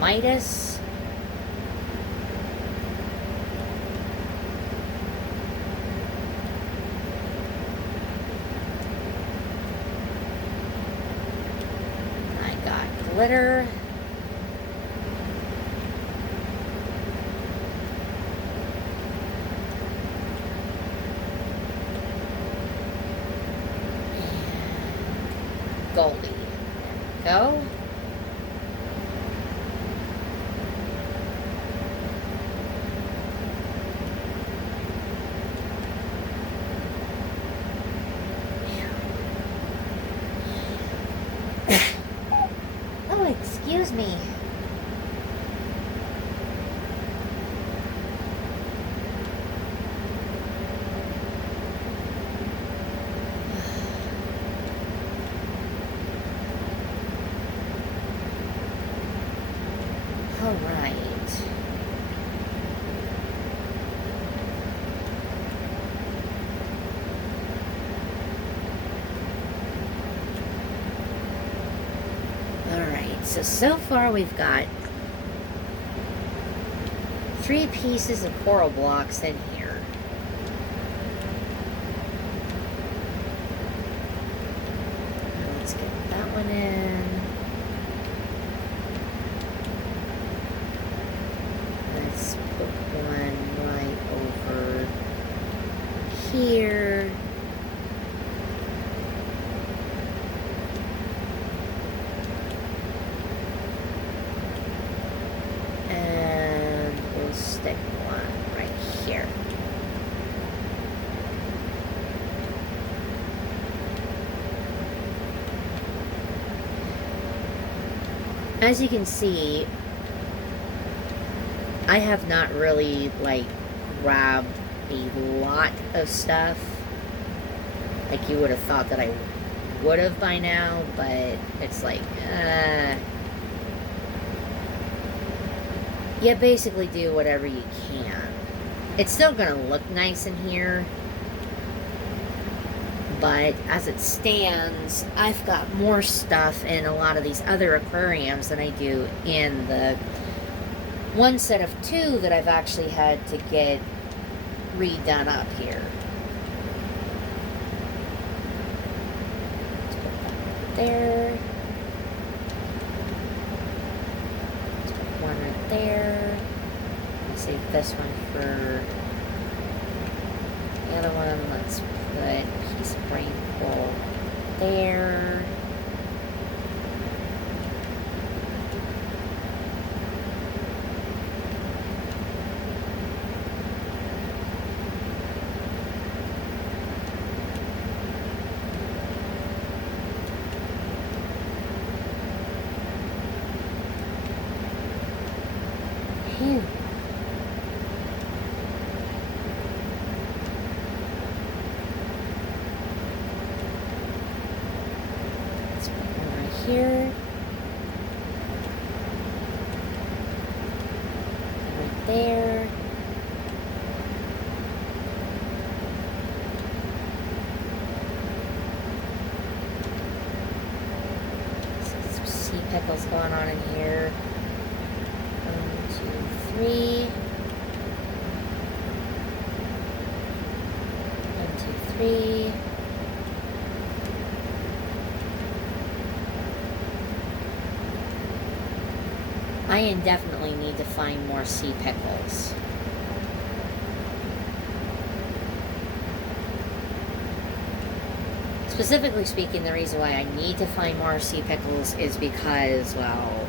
Midas. I got glitter. And Goldie. There we go. Excuse me. All right. So far we've got 3 pieces of coral blocks in here. Let's get that one in. Let's put one right over here. Stick one right here. As you can see, I have not really grabbed a lot of stuff like you would have thought that I would have by now, but it's you basically do whatever you can. It's still gonna look nice in here, but as it stands, I've got more stuff in a lot of these other aquariums than I do in the one set of 2 that I've actually had to get redone up here. Let's put that right there. One right there. I'll save this one for the other one. Let's put a piece of brain coral there. Phew. Let's put one right here. Right there. Some sea pickles going on in here. 1, 2, 3. 1, 2, 3. I indefinitely need to find more sea pickles. Specifically speaking, the reason why I need to find more sea pickles is because, well,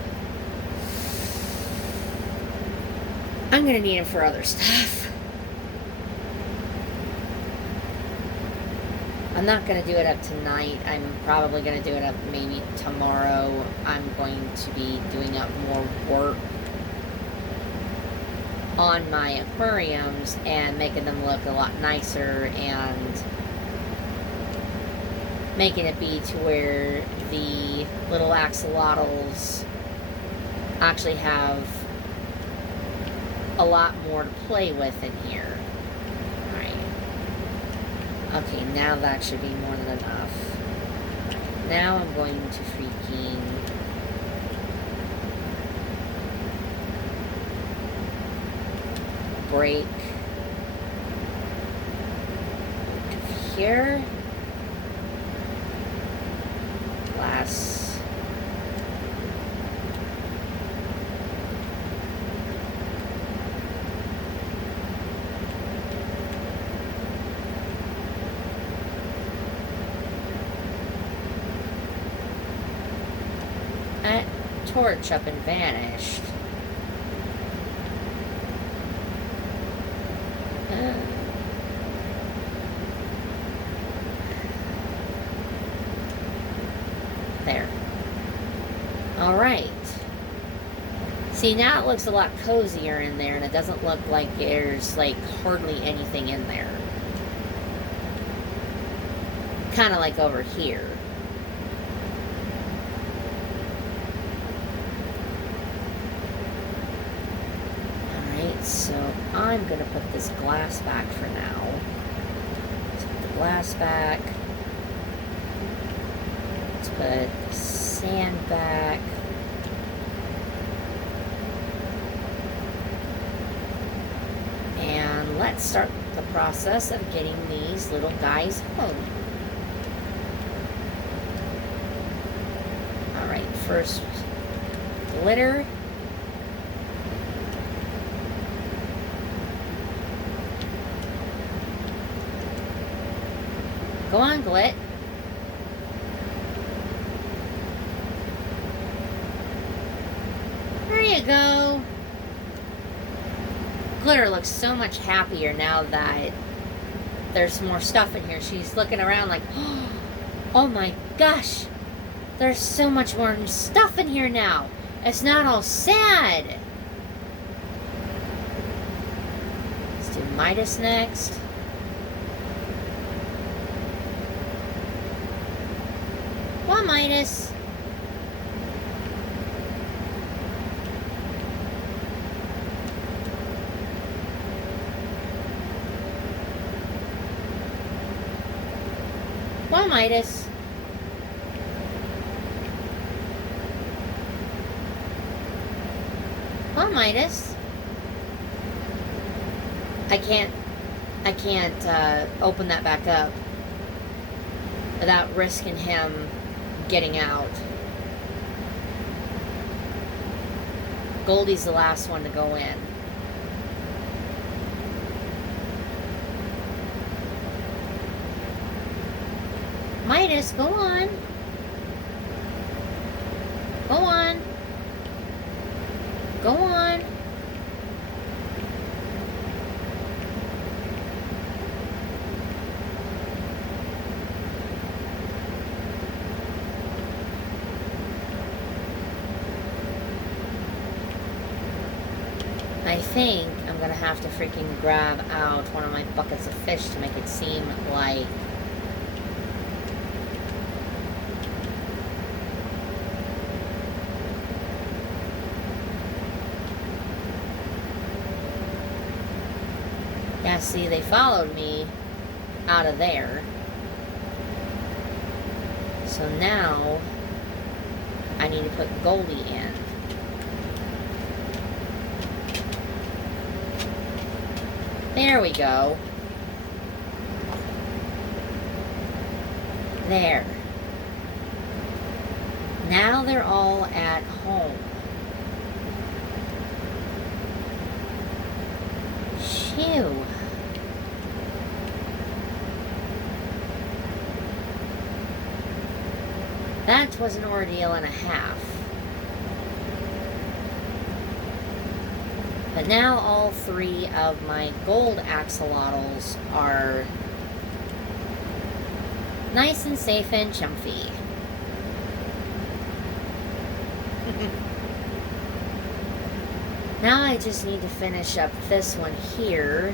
I'm going to need them for other stuff. I'm not going to do it up tonight. I'm probably going to do it up maybe tomorrow. I'm going to be doing up more work on my aquariums and making them look a lot nicer and making it be to where the little axolotls actually have a lot more to play with in here. Okay, now that should be more than enough. Now I'm going to freaking break here. Glass. That torch up and vanished. There. Alright. See, now it looks a lot cozier in there, and it doesn't look like there's, like, hardly anything in there. Kind of like over here. Alright, so I'm going to put this glass back for now. Let's put the glass back. Let's put the sand back. And let's start the process of getting these little guys home. Alright, first glitter. Go on, Glit. There you go. Glitter looks so much happier now that there's more stuff in here. She's looking around like, oh my gosh, there's so much more stuff in here now. It's not all sad. Let's do Midas next. Come on, Midas. Come on, Midas. Come on, Midas. I can't open that back up without risking him getting out. Goldie's the last one to go in. Midas, go on. Go on. Go on. I think I'm gonna have to freaking grab out one of my buckets of fish to make it seem like yeah, see, they followed me out of there. So now I need to put Goldie in. There we go. There. Now they're all at home. Phew. That was an ordeal and a half. But now all 3 of my gold axolotls are nice and safe and comfy. Now I just need to finish up this one here.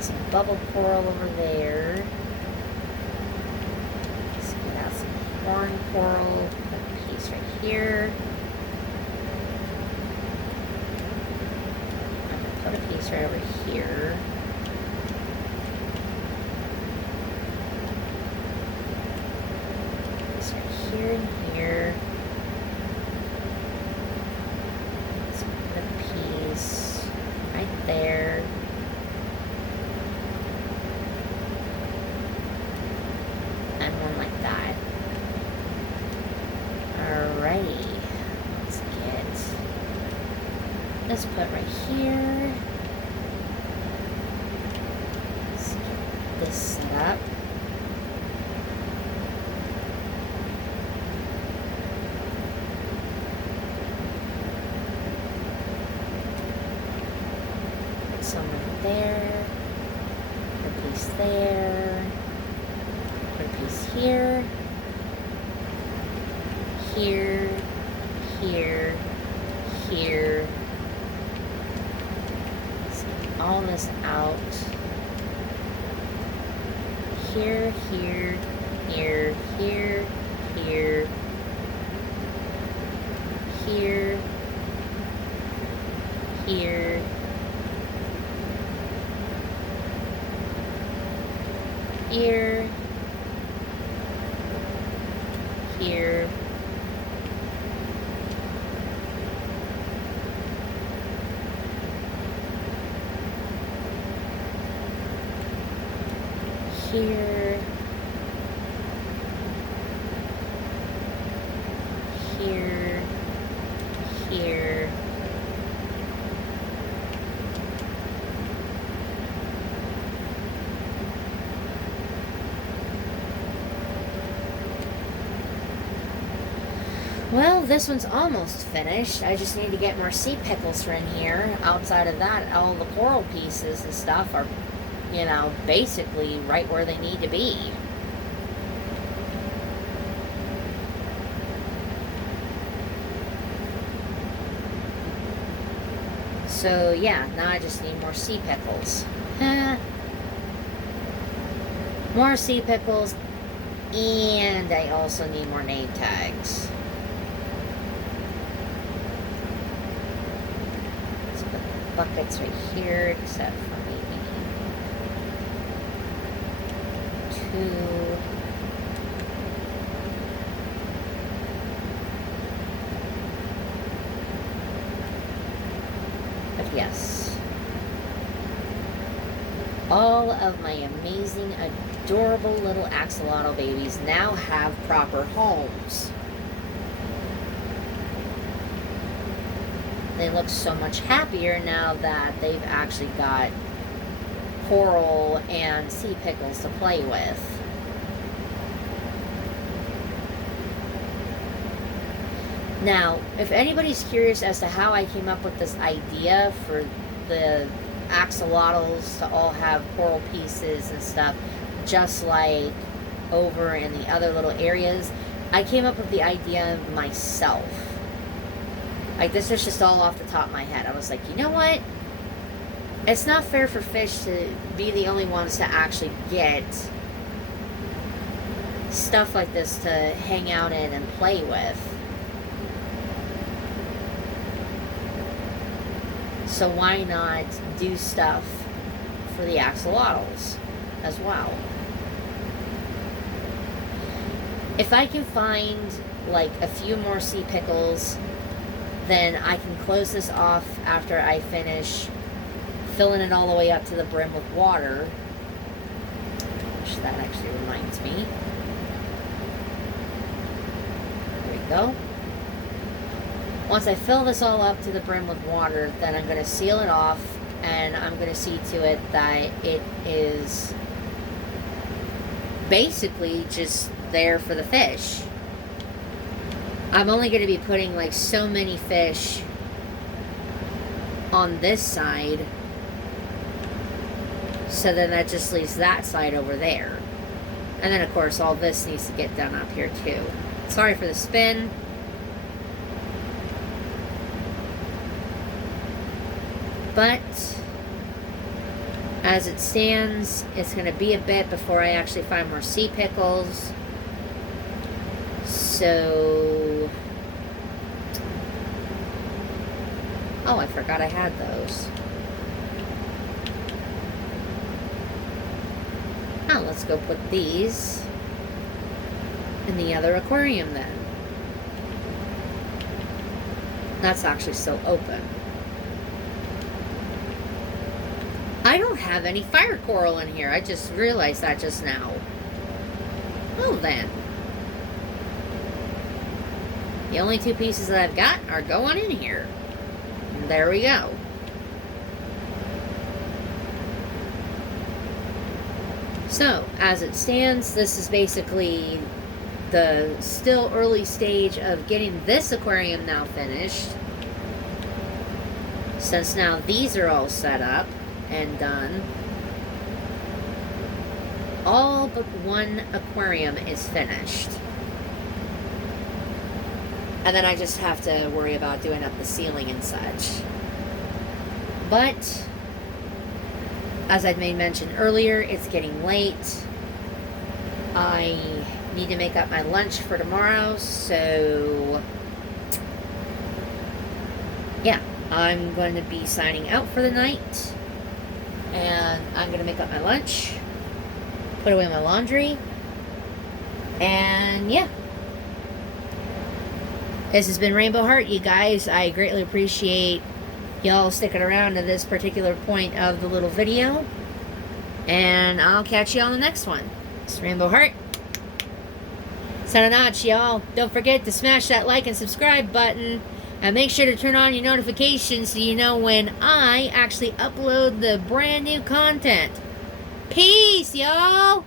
Some bubble coral over there. Let's get out some horn coral. Put a piece right here. I'm gonna put a piece right over here. Here and here. Let's put a piece right there. And one like that. Alrighty. Let's get this put right here. Let's get this set up. Some right there, put a piece there, put a piece here, here, here, here. Let's get all this out. Here, here, here, here, here, here, here. Here, here, here, here, here. Well, this one's almost finished. I just need to get more sea pickles in here. Outside of that, all the coral pieces and stuff are, you know, basically right where they need to be. So, yeah, now I just need more sea pickles. More sea pickles, and I also need more name tags. Buckets right here, except for maybe 2. But yes, all of my amazing, adorable little axolotl babies now have proper homes. They look so much happier now that they've actually got coral and sea pickles to play with. Now, if anybody's curious as to how I came up with this idea for the axolotls to all have coral pieces and stuff, just like over in the other little areas, I came up with the idea myself. Like, this was just all off the top of my head. I was like, you know what? It's not fair for fish to be the only ones to actually get stuff like this to hang out in and play with. So why not do stuff for the axolotls as well? If I can find like a few more sea pickles, then I can close this off after I finish filling it all the way up to the brim with water. Which that actually reminds me. There we go. Once I fill this all up to the brim with water, then I'm going to seal it off and I'm going to see to it that it is basically just there for the fish. I'm only going to be putting like so many fish on this side, so then that just leaves that side over there. And then of course all this needs to get done up here too. Sorry for the spin. But as it stands, it's going to be a bit before I actually find more sea pickles. So, oh, I forgot I had those. Oh, let's go put these in the other aquarium then. That's actually still open. I don't have any fire coral in here. I just realized that just now. Oh, then. The only two pieces that I've got are going in here. And there we go. So, as it stands, this is basically the still early stage of getting this aquarium now finished. Since now these are all set up and done, all but one aquarium is finished. And then I just have to worry about doing up the ceiling and such. But as I'd made mention earlier, it's getting late. I need to make up my lunch for tomorrow, so yeah, I'm going to be signing out for the night. And I'm going to make up my lunch, put away my laundry, and yeah. This has been Rainbow Heart, you guys. I greatly appreciate y'all sticking around to this particular point of the little video. And I'll catch you on the next one. It's Rainbow Heart. Signing out, y'all. Don't forget to smash that like and subscribe button. And make sure to turn on your notifications so you know when I actually upload the brand new content. Peace, y'all!